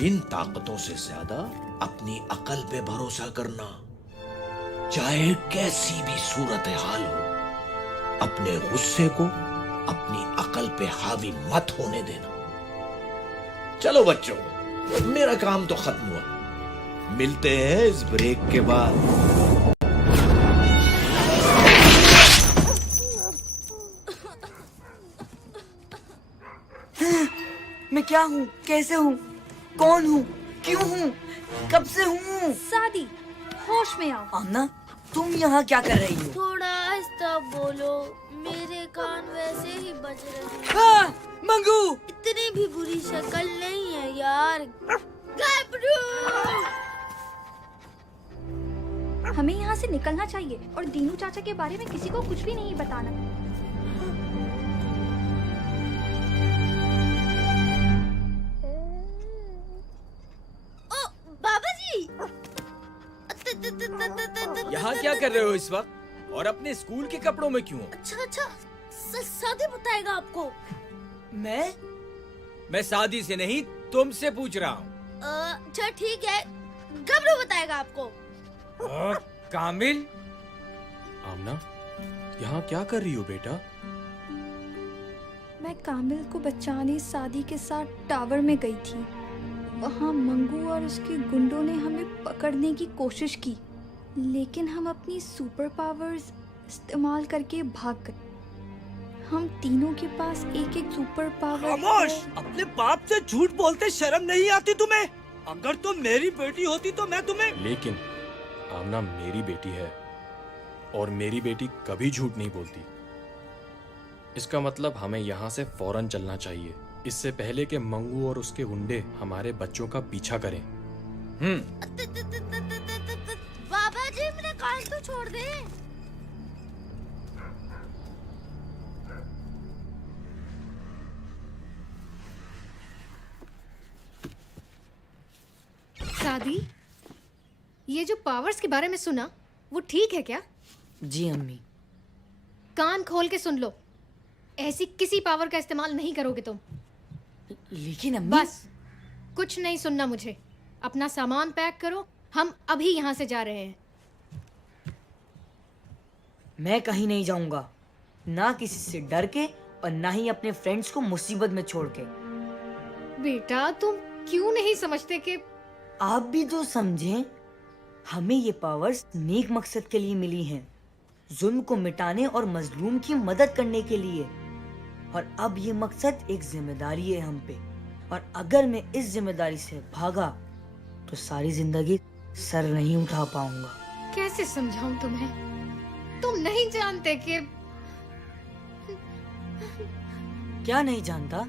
इन ताकतों से ज्यादा अपनी अकल पे भरोसा करना, चाहे कैसी भी सूरत हाल हो। अपने गुस्से को अपनी अकल पे हावी मत होने देना। चलो बच्चों, मेरा काम तो खत्म हुआ, मिलते हैं इस ब्रेक के बाद। मैं क्या हूँ, कैसे हूँ, कौन हूँ, क्यों हूँ, कब से हूँ? सादी, होश में आओ। आमना, तुम यहाँ क्या कर रही हो? थोड़ा आहिस्ता बोलो, मेरे कान वैसे ही बज रहे हैं। मंगू! इतनी भी बुरी शक्ल नहीं है यार। घबरू! हमें यहाँ से निकलना चाहिए और दीनू चाचा के बारे में किसी को कुछ भी नहीं बताना। ओ बाबा जी, यहाँ क्या कर रहे हो इस वक्त? और अपने स्कूल के कपड़ों में क्यों हो? अच्छा, सादी बताएगा आपको। मैं सादी से नहीं, तुमसे पूछ रहा हूँ। अच्छा ठीक है, घबरू बताएगा आपको। कामिल? आमना, यहाँ क्या कर रही हो बेटा? मैं कामिल को बचाने सादी के साथ टावर में गई थी। वहाँ मंगू और उसके गुंडों ने हमें पकड़ने की कोशिश की। लेकिन हम अपनी सुपर पावर्स इस्तेमाल करके भाग गए। हम तीनों के पास एक एक सुपर पावर। खामोश! अपने बाप से झूठ बोलते शर्म नहीं आती तुम्हें? अगर तुम मेरी बेटी होती तो मैं तुम्हें। लेकिन आमना मेरी बेटी है और मेरी बेटी कभी झूठ नहीं बोलती। इसका मतलब हमें यहाँ से फौरन चलना चाहिए, इससे पहले कि मंगू और उसके गुंडे हमारे बच्चों का पीछा करें। बाबा जी मेरे कान तो छोड़ दे। शादी, ये जो पावर्स के बारे में सुना वो ठीक है क्या? जी अम्मी। कान खोल के सुन लो, ऐसी किसी पावर का इस्तेमाल नहीं करोगे तुम। लेकिन अम्मी। बस कुछ नहीं सुनना मुझे। अपना सामान पैक करो, हम अभी यहाँ से जा रहे हैं। मैं कहीं नहीं जाऊंगा, ना किसी से डर के और ना ही अपने फ्रेंड्स को मुसीबत में छोड़ के। बेटा तुम क्यों नहीं समझते कि आप भी तो समझें, हमें ये पावर्स नेक मकसद के लिए मिली हैं, जुल्म को मिटाने और मजलूम की मदद करने के लिए। और अब ये मकसद एक जिम्मेदारी है हम पे, और अगर मैं इस जिम्मेदारी से भागा तो सारी जिंदगी सर नहीं उठा पाऊंगा। कैसे समझाऊं तुम्हें? तुम नहीं जानते कि क्या नहीं जानता?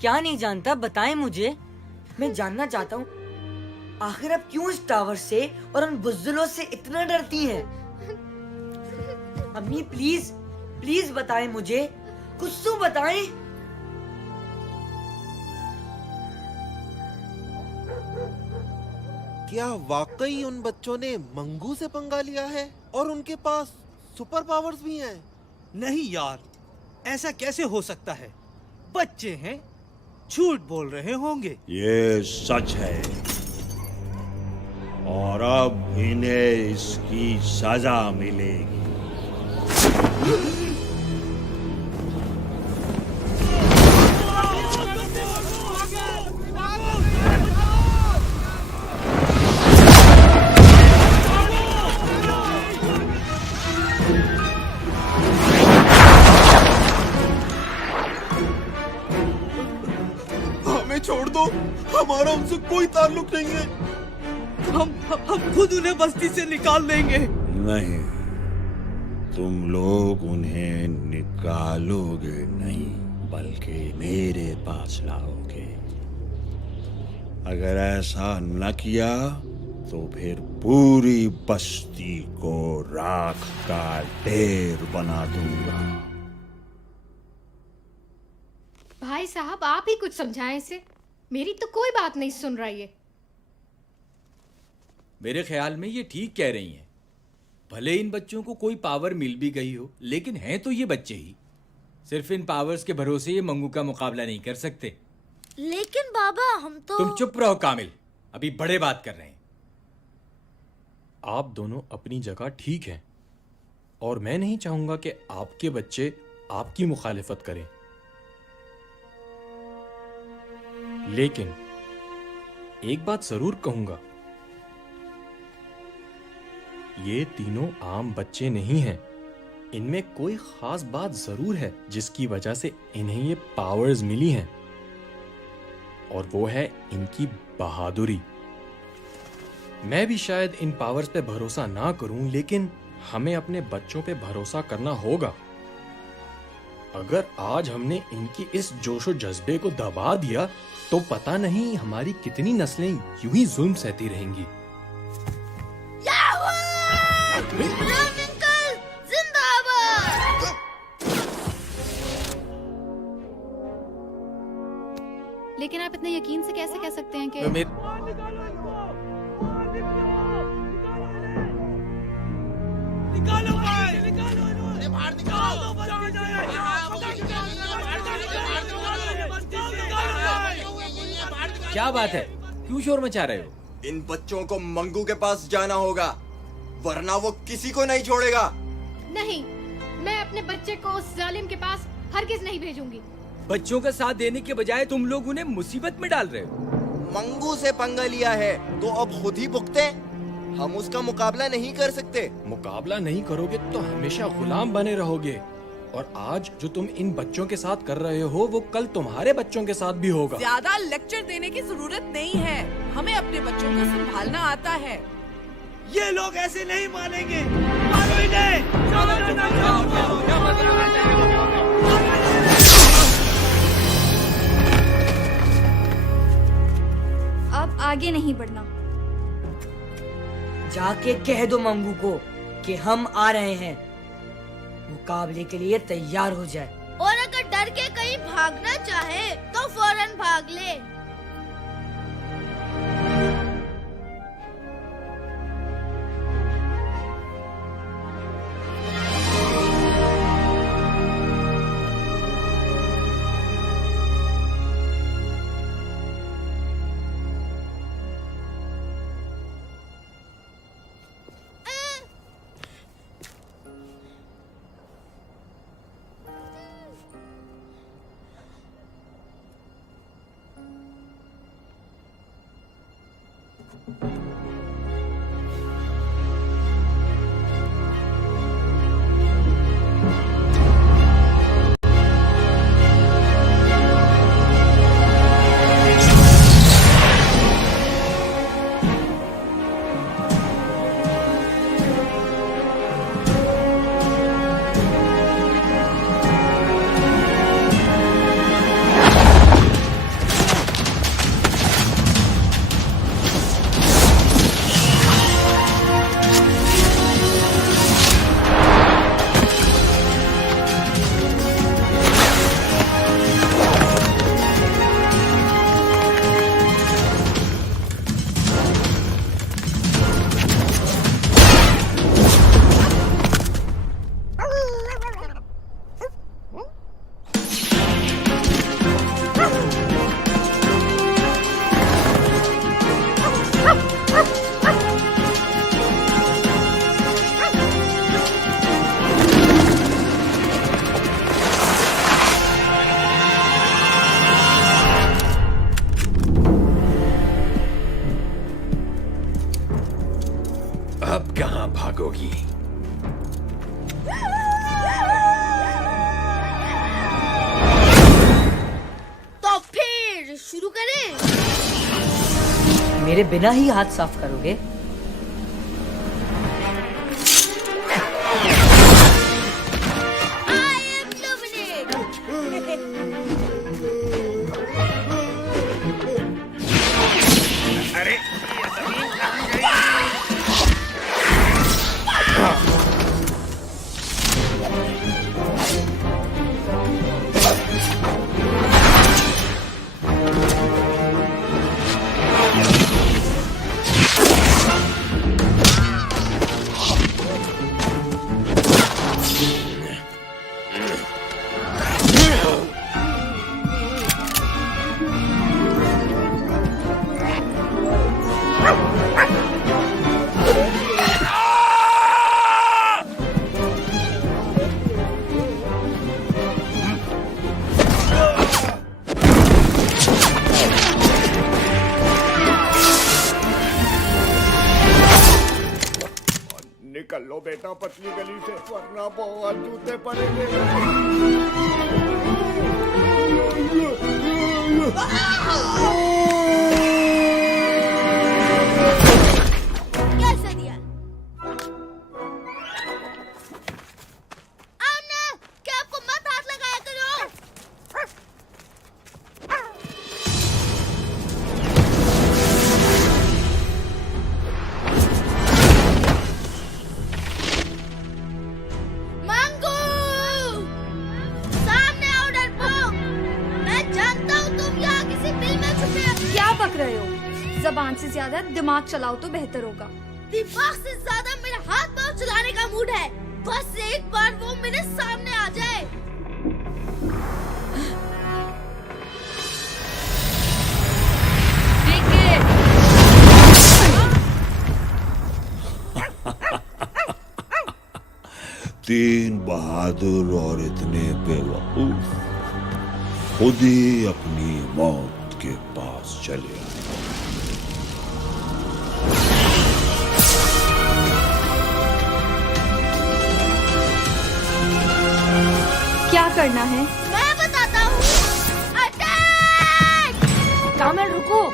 क्या नहीं जानता बताएं मुझे, मैं जानना चाहता हूँ। आखिर आप क्यों इस टावर से और उन बुज़दिलों से इतना डरती हैं? अम्मी प्लीज प्लीज बताएं मुझे, कुछ तो बताएं। क्या वाकई उन बच्चों ने मंगू से पंगा लिया है और उनके पास सुपर पावर्स भी हैं? नहीं यार, ऐसा कैसे हो सकता है? बच्चे हैं, झूठ बोल रहे होंगे। ये सच है और अब इन्हें इसकी सजा मिलेगी। हमें छोड़ दो, हमारा उनसे कोई ताल्लुक नहीं है। हम खुद उन्हें बस्ती से निकाल देंगे। नहीं, तुम लोग उन्हें निकालोगे नहीं, बल्कि मेरे पास लाओगे। अगर ऐसा न किया तो फिर पूरी बस्ती को राख का ढेर बना दूंगा। भाई साहब आप ही कुछ समझाएं इसे, मेरी तो कोई बात नहीं सुन रहा ये। मेरे ख्याल में ये ठीक कह रही हैं। भले इन बच्चों को कोई पावर मिल भी गई हो, लेकिन हैं तो ये बच्चे ही। सिर्फ इन पावर्स के भरोसे ये मंगू का मुकाबला नहीं कर सकते। लेकिन बाबा हम तो। तुम चुप रहो कामिल, अभी बड़े बात कर रहे हैं। आप दोनों अपनी जगह ठीक हैं और मैं नहीं चाहूंगा कि आपके बच्चे आपकी मुखालिफत करें, लेकिन एक बात जरूर कहूंगा, ये तीनों आम बच्चे नहीं हैं। इनमें कोई खास बात जरूर है जिसकी वजह से इन्हें ये पावर्स मिली हैं, और वो है इनकी बहादुरी। मैं भी शायद इन पावर्स पे भरोसा ना करूं, लेकिन हमें अपने बच्चों पे भरोसा करना होगा। अगर आज हमने इनकी इस जोशो जज्बे को दबा दिया तो पता नहीं हमारी कितनी नस्लें यूं ही जुल्म सहती रहेंगी। लेकिन आप इतने यकीन से कैसे कह सकते हैं कि क्या बात है, क्यों शोर मचा रहे हो? इन बच्चों को मंगू के पास जाना होगा, वरना वो किसी को नहीं छोड़ेगा। नहीं, मैं अपने बच्चे को उस जालिम के पास हरगिज नहीं भेजूंगी। बच्चों का साथ देने के बजाय तुम लोग उन्हें मुसीबत में डाल रहे हो। मंगू से पंगा लिया है तो अब खुद ही भुगते। हम उसका मुकाबला नहीं कर सकते। मुकाबला नहीं करोगे तो हमेशा गुलाम बने रहोगे, और आज जो तुम इन बच्चों के साथ कर रहे हो वो कल तुम्हारे बच्चों के साथ भी होगा। ज्यादा लेक्चर देने की जरूरत नहीं है, हमें अपने बच्चों को संभालना आता है। ये लोग ऐसे नहीं मानेंगे। मारो इन्हें। अब आगे नहीं बढ़ना। जाके कह दो मंगू को कि हम आ रहे हैं, मुकाबले के लिए तैयार हो जाए। और अगर डर के कहीं भागना चाहे तो फौरन भाग ले। अब कहां भागोगी? तो फिर शुरू करें? मेरे बिना ही हाथ साफ करोगे? निकल लो बेटा पतली गली से, वरना बहुत जूते पड़ेंगे। कैसे दिया? अन्ना, क्या आपको मत हाथ लगाया करो? रहे हो, जबान से ज्यादा दिमाग चलाओ तो बेहतर होगा। दिमाग से ज्यादा मेरा हाथ पांव चलाने का मूड है। बस एक बार वो मेरे सामने आ जाए। तीन बहादुर और इतने बेवकूफ खुद ही अपनी मौत के पास चले आए। क्या करना है? मैं बताता हूँ। अटैक! कामिल रुको।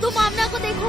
तुम आमना को देखो।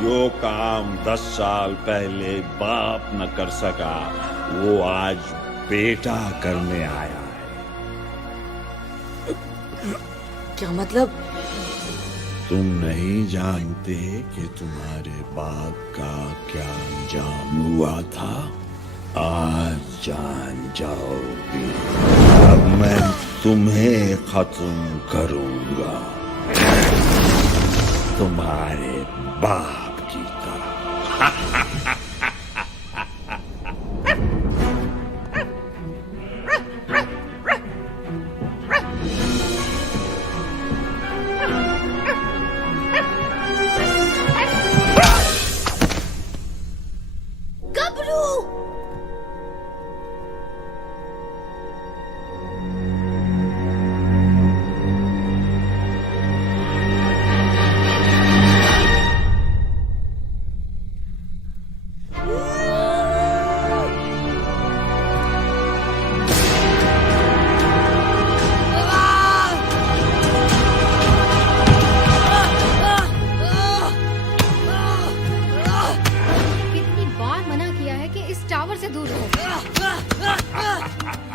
जो काम 10 साल पहले बाप न कर सका वो आज बेटा करने आया है। क्या मतलब? तुम नहीं जानते कि तुम्हारे बाप का क्या अंजाम हुआ था? आज जान जाओगे। अब मैं तुम्हें खत्म करूंगा, तुम्हारे बाप की तरह।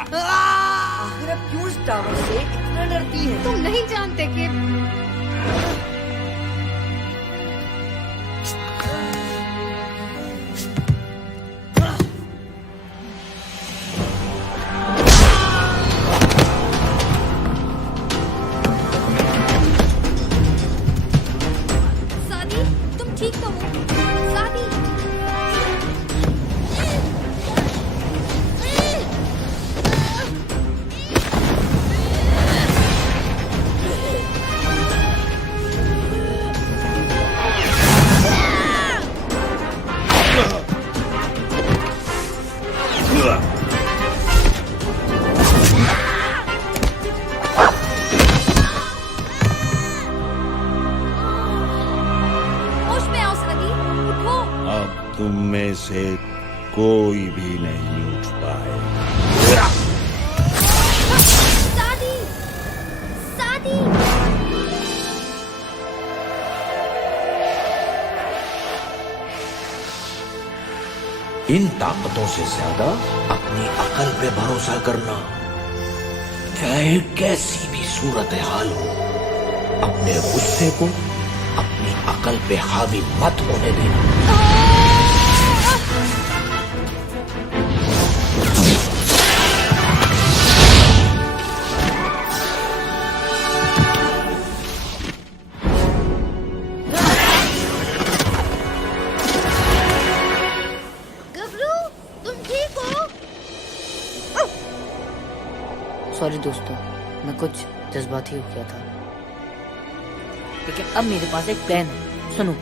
आखिर अब क्यों इस टावर से इतना डरती है? तुम नहीं जानते कि सादी, तुम ठीक तो हो? सादी, तुम में से कोई भी नहीं उठ पाए। सादी, सादी। इन ताकतों से ज्यादा अपनी अकल पे भरोसा करना। चाहे कैसी भी सूरत हाल हो, अपने गुस्से को अपनी अकल अक्ल पे हावी मत होने देना। गबरू, तुम ठीक हो? सॉरी दोस्तों, मैं कुछ जज्बाती हो गया था, लेकिन अब मेरे पास एक प्लान है, सुनो।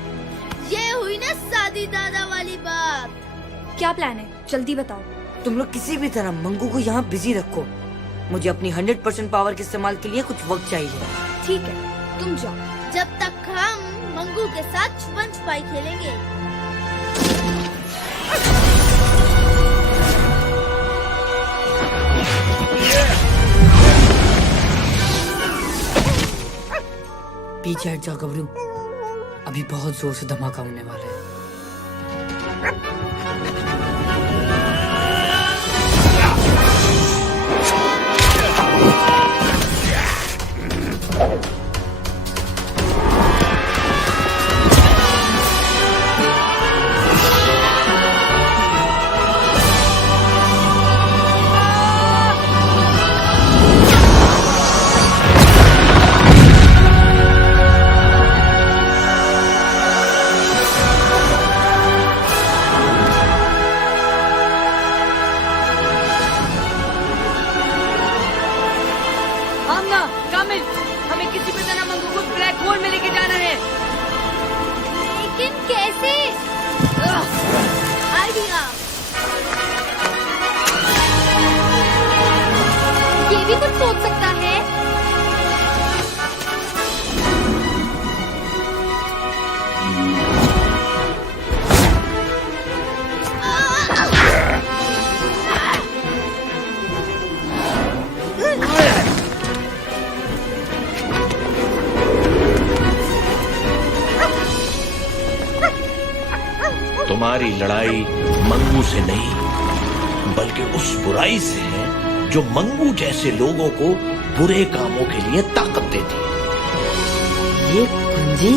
ये हुई ना सादी दादा वाली बात। क्या प्लान है, जल्दी बताओ। तुम लोग किसी भी तरह मंगू को यहाँ बिजी रखो। मुझे अपनी 100% पावर के इस्तेमाल के लिए कुछ वक्त चाहिए। ठीक है, तुम जाओ। जब तक हम मंगू के साथ छुपन छुपाई खेलेंगे। पीछे हट जाओ गबरू, अभी बहुत जोर से धमाका होने वाला है। हमें किसी भी तरह मंगू को ब्लैक होल में लेके जाना है। लेकिन कैसे? आइडिया। ये भी कुछ सोच सकता है। तुम्हारी लड़ाई मंगू से नहीं, बल्कि उस बुराई से है जो मंगू जैसे लोगों को बुरे कामों के लिए ताकत देती है। ये कुंजी?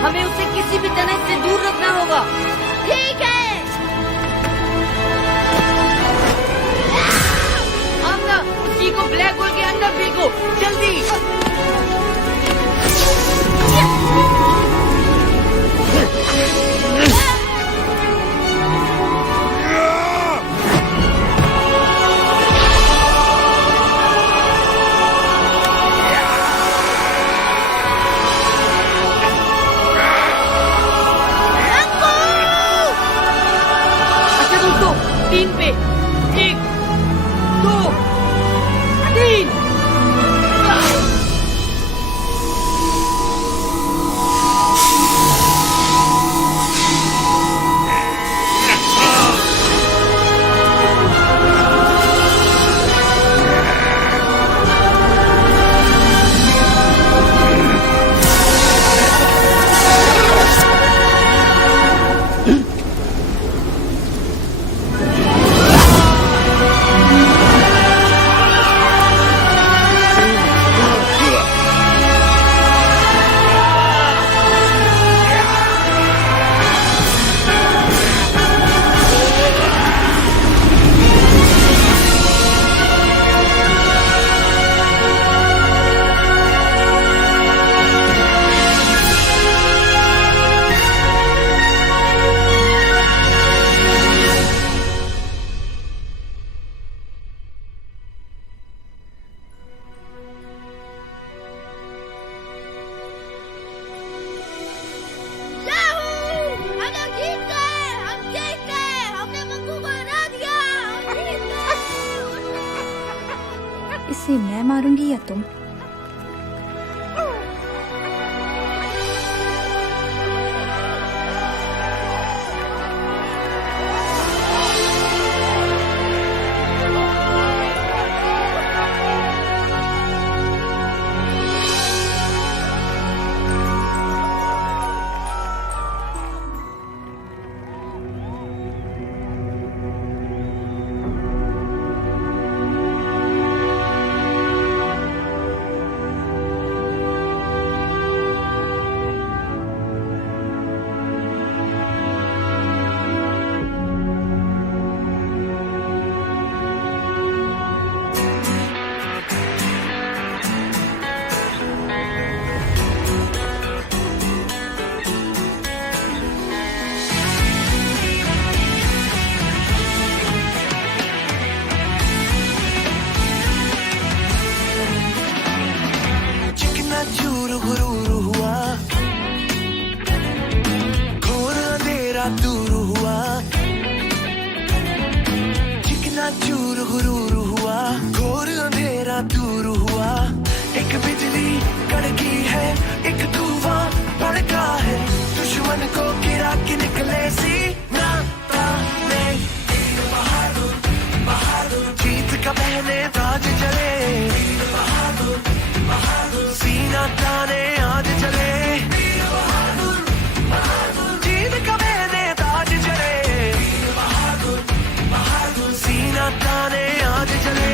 हमें उसे किसी भी तरह से दूर रखना होगा। ठीक है। आमना, उसी को ब्लैक होल के अंदर फेंको, जल्दी। तीन पे, 1, 2, 3। इसे मैं मारूंगी या तुम? दूर हुआ, चिकना चूर गुरूर हुआ, घोर अंधेरा दूर हुआ। एक बिजली कड़की है, एक तूफान भड़का है, दुश्मन को गिरा के निकले सीना ताने। बहादुर बहादुर जीत का पहने ताज चले, बहादुर बहादुर सीना ताने आज चले। बहादुर बहादुर जीत का पहने ताज चले, बहादुर बहादुर सीना ताने आज चले।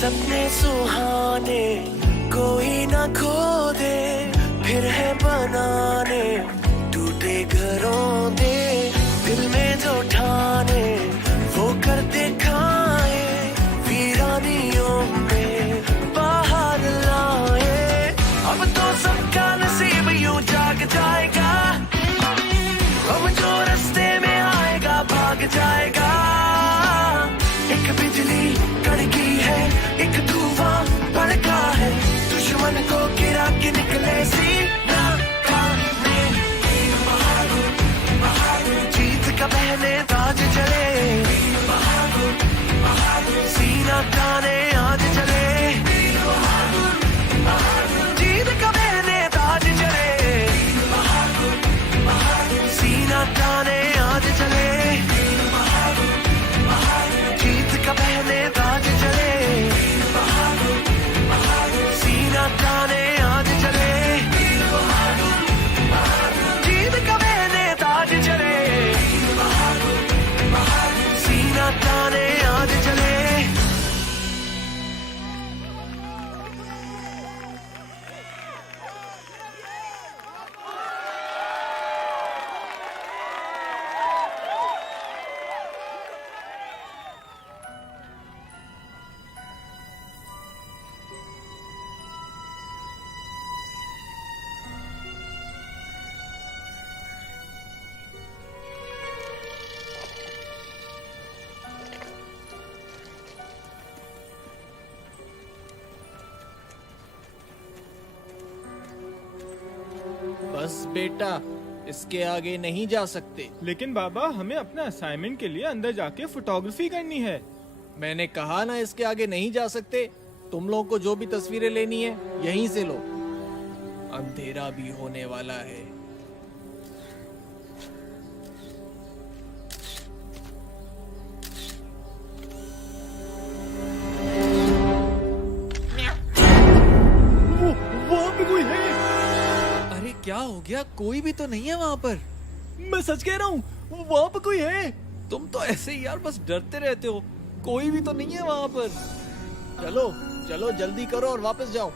सपने सुहाने कोई ना खो दे, फिर है बनाने टूटे घरों दे। दिल में जो ठाने वो कर दिखाए, वीरानियों में बाहर लाए। अब तो सबका नसीब यूं जाग जाएगा, अब जो रास्ते में आएगा भाग जाएगा। एक बिजली कड़की है, एक तूफान भड़का है, दुश्मन को गिरा के निकले सीना ताने। बहादुर बहादुर जीत का पहने ताज चले, बहादुर बहादुर सीना ताने आज चले। बहादुर बहादुर जीत का पहने ताज चले, बहादुर बहादुर सीना ताने आज चले। बहादुर बहादुर जीत का पहने ताज चले, बहादुर बहादुर सीना ताने आज चले। बहादुर बहादुर जीत का पहने ताज चले, बहादुर बहादुर सीना ताने आज चले। बस बेटा, इसके आगे नहीं जा सकते। लेकिन बाबा, हमें अपने असाइनमेंट के लिए अंदर जाके फोटोग्राफी करनी है। मैंने कहा ना इसके आगे नहीं जा सकते। तुम लोगों को जो भी तस्वीरें लेनी है यहीं से लो, अंधेरा भी होने वाला है। वहाँ पे कोई है। अरे क्या हो गया? कोई भी तो नहीं है वहाँ पर। मैं सच कह रहा हूँ, वहाँ पे कोई है। तुम तो ऐसे ही यार बस डरते रहते हो। कोई भी तो नहीं है वहाँ पर। चलो चलो जल्दी करो और वापस जाओ।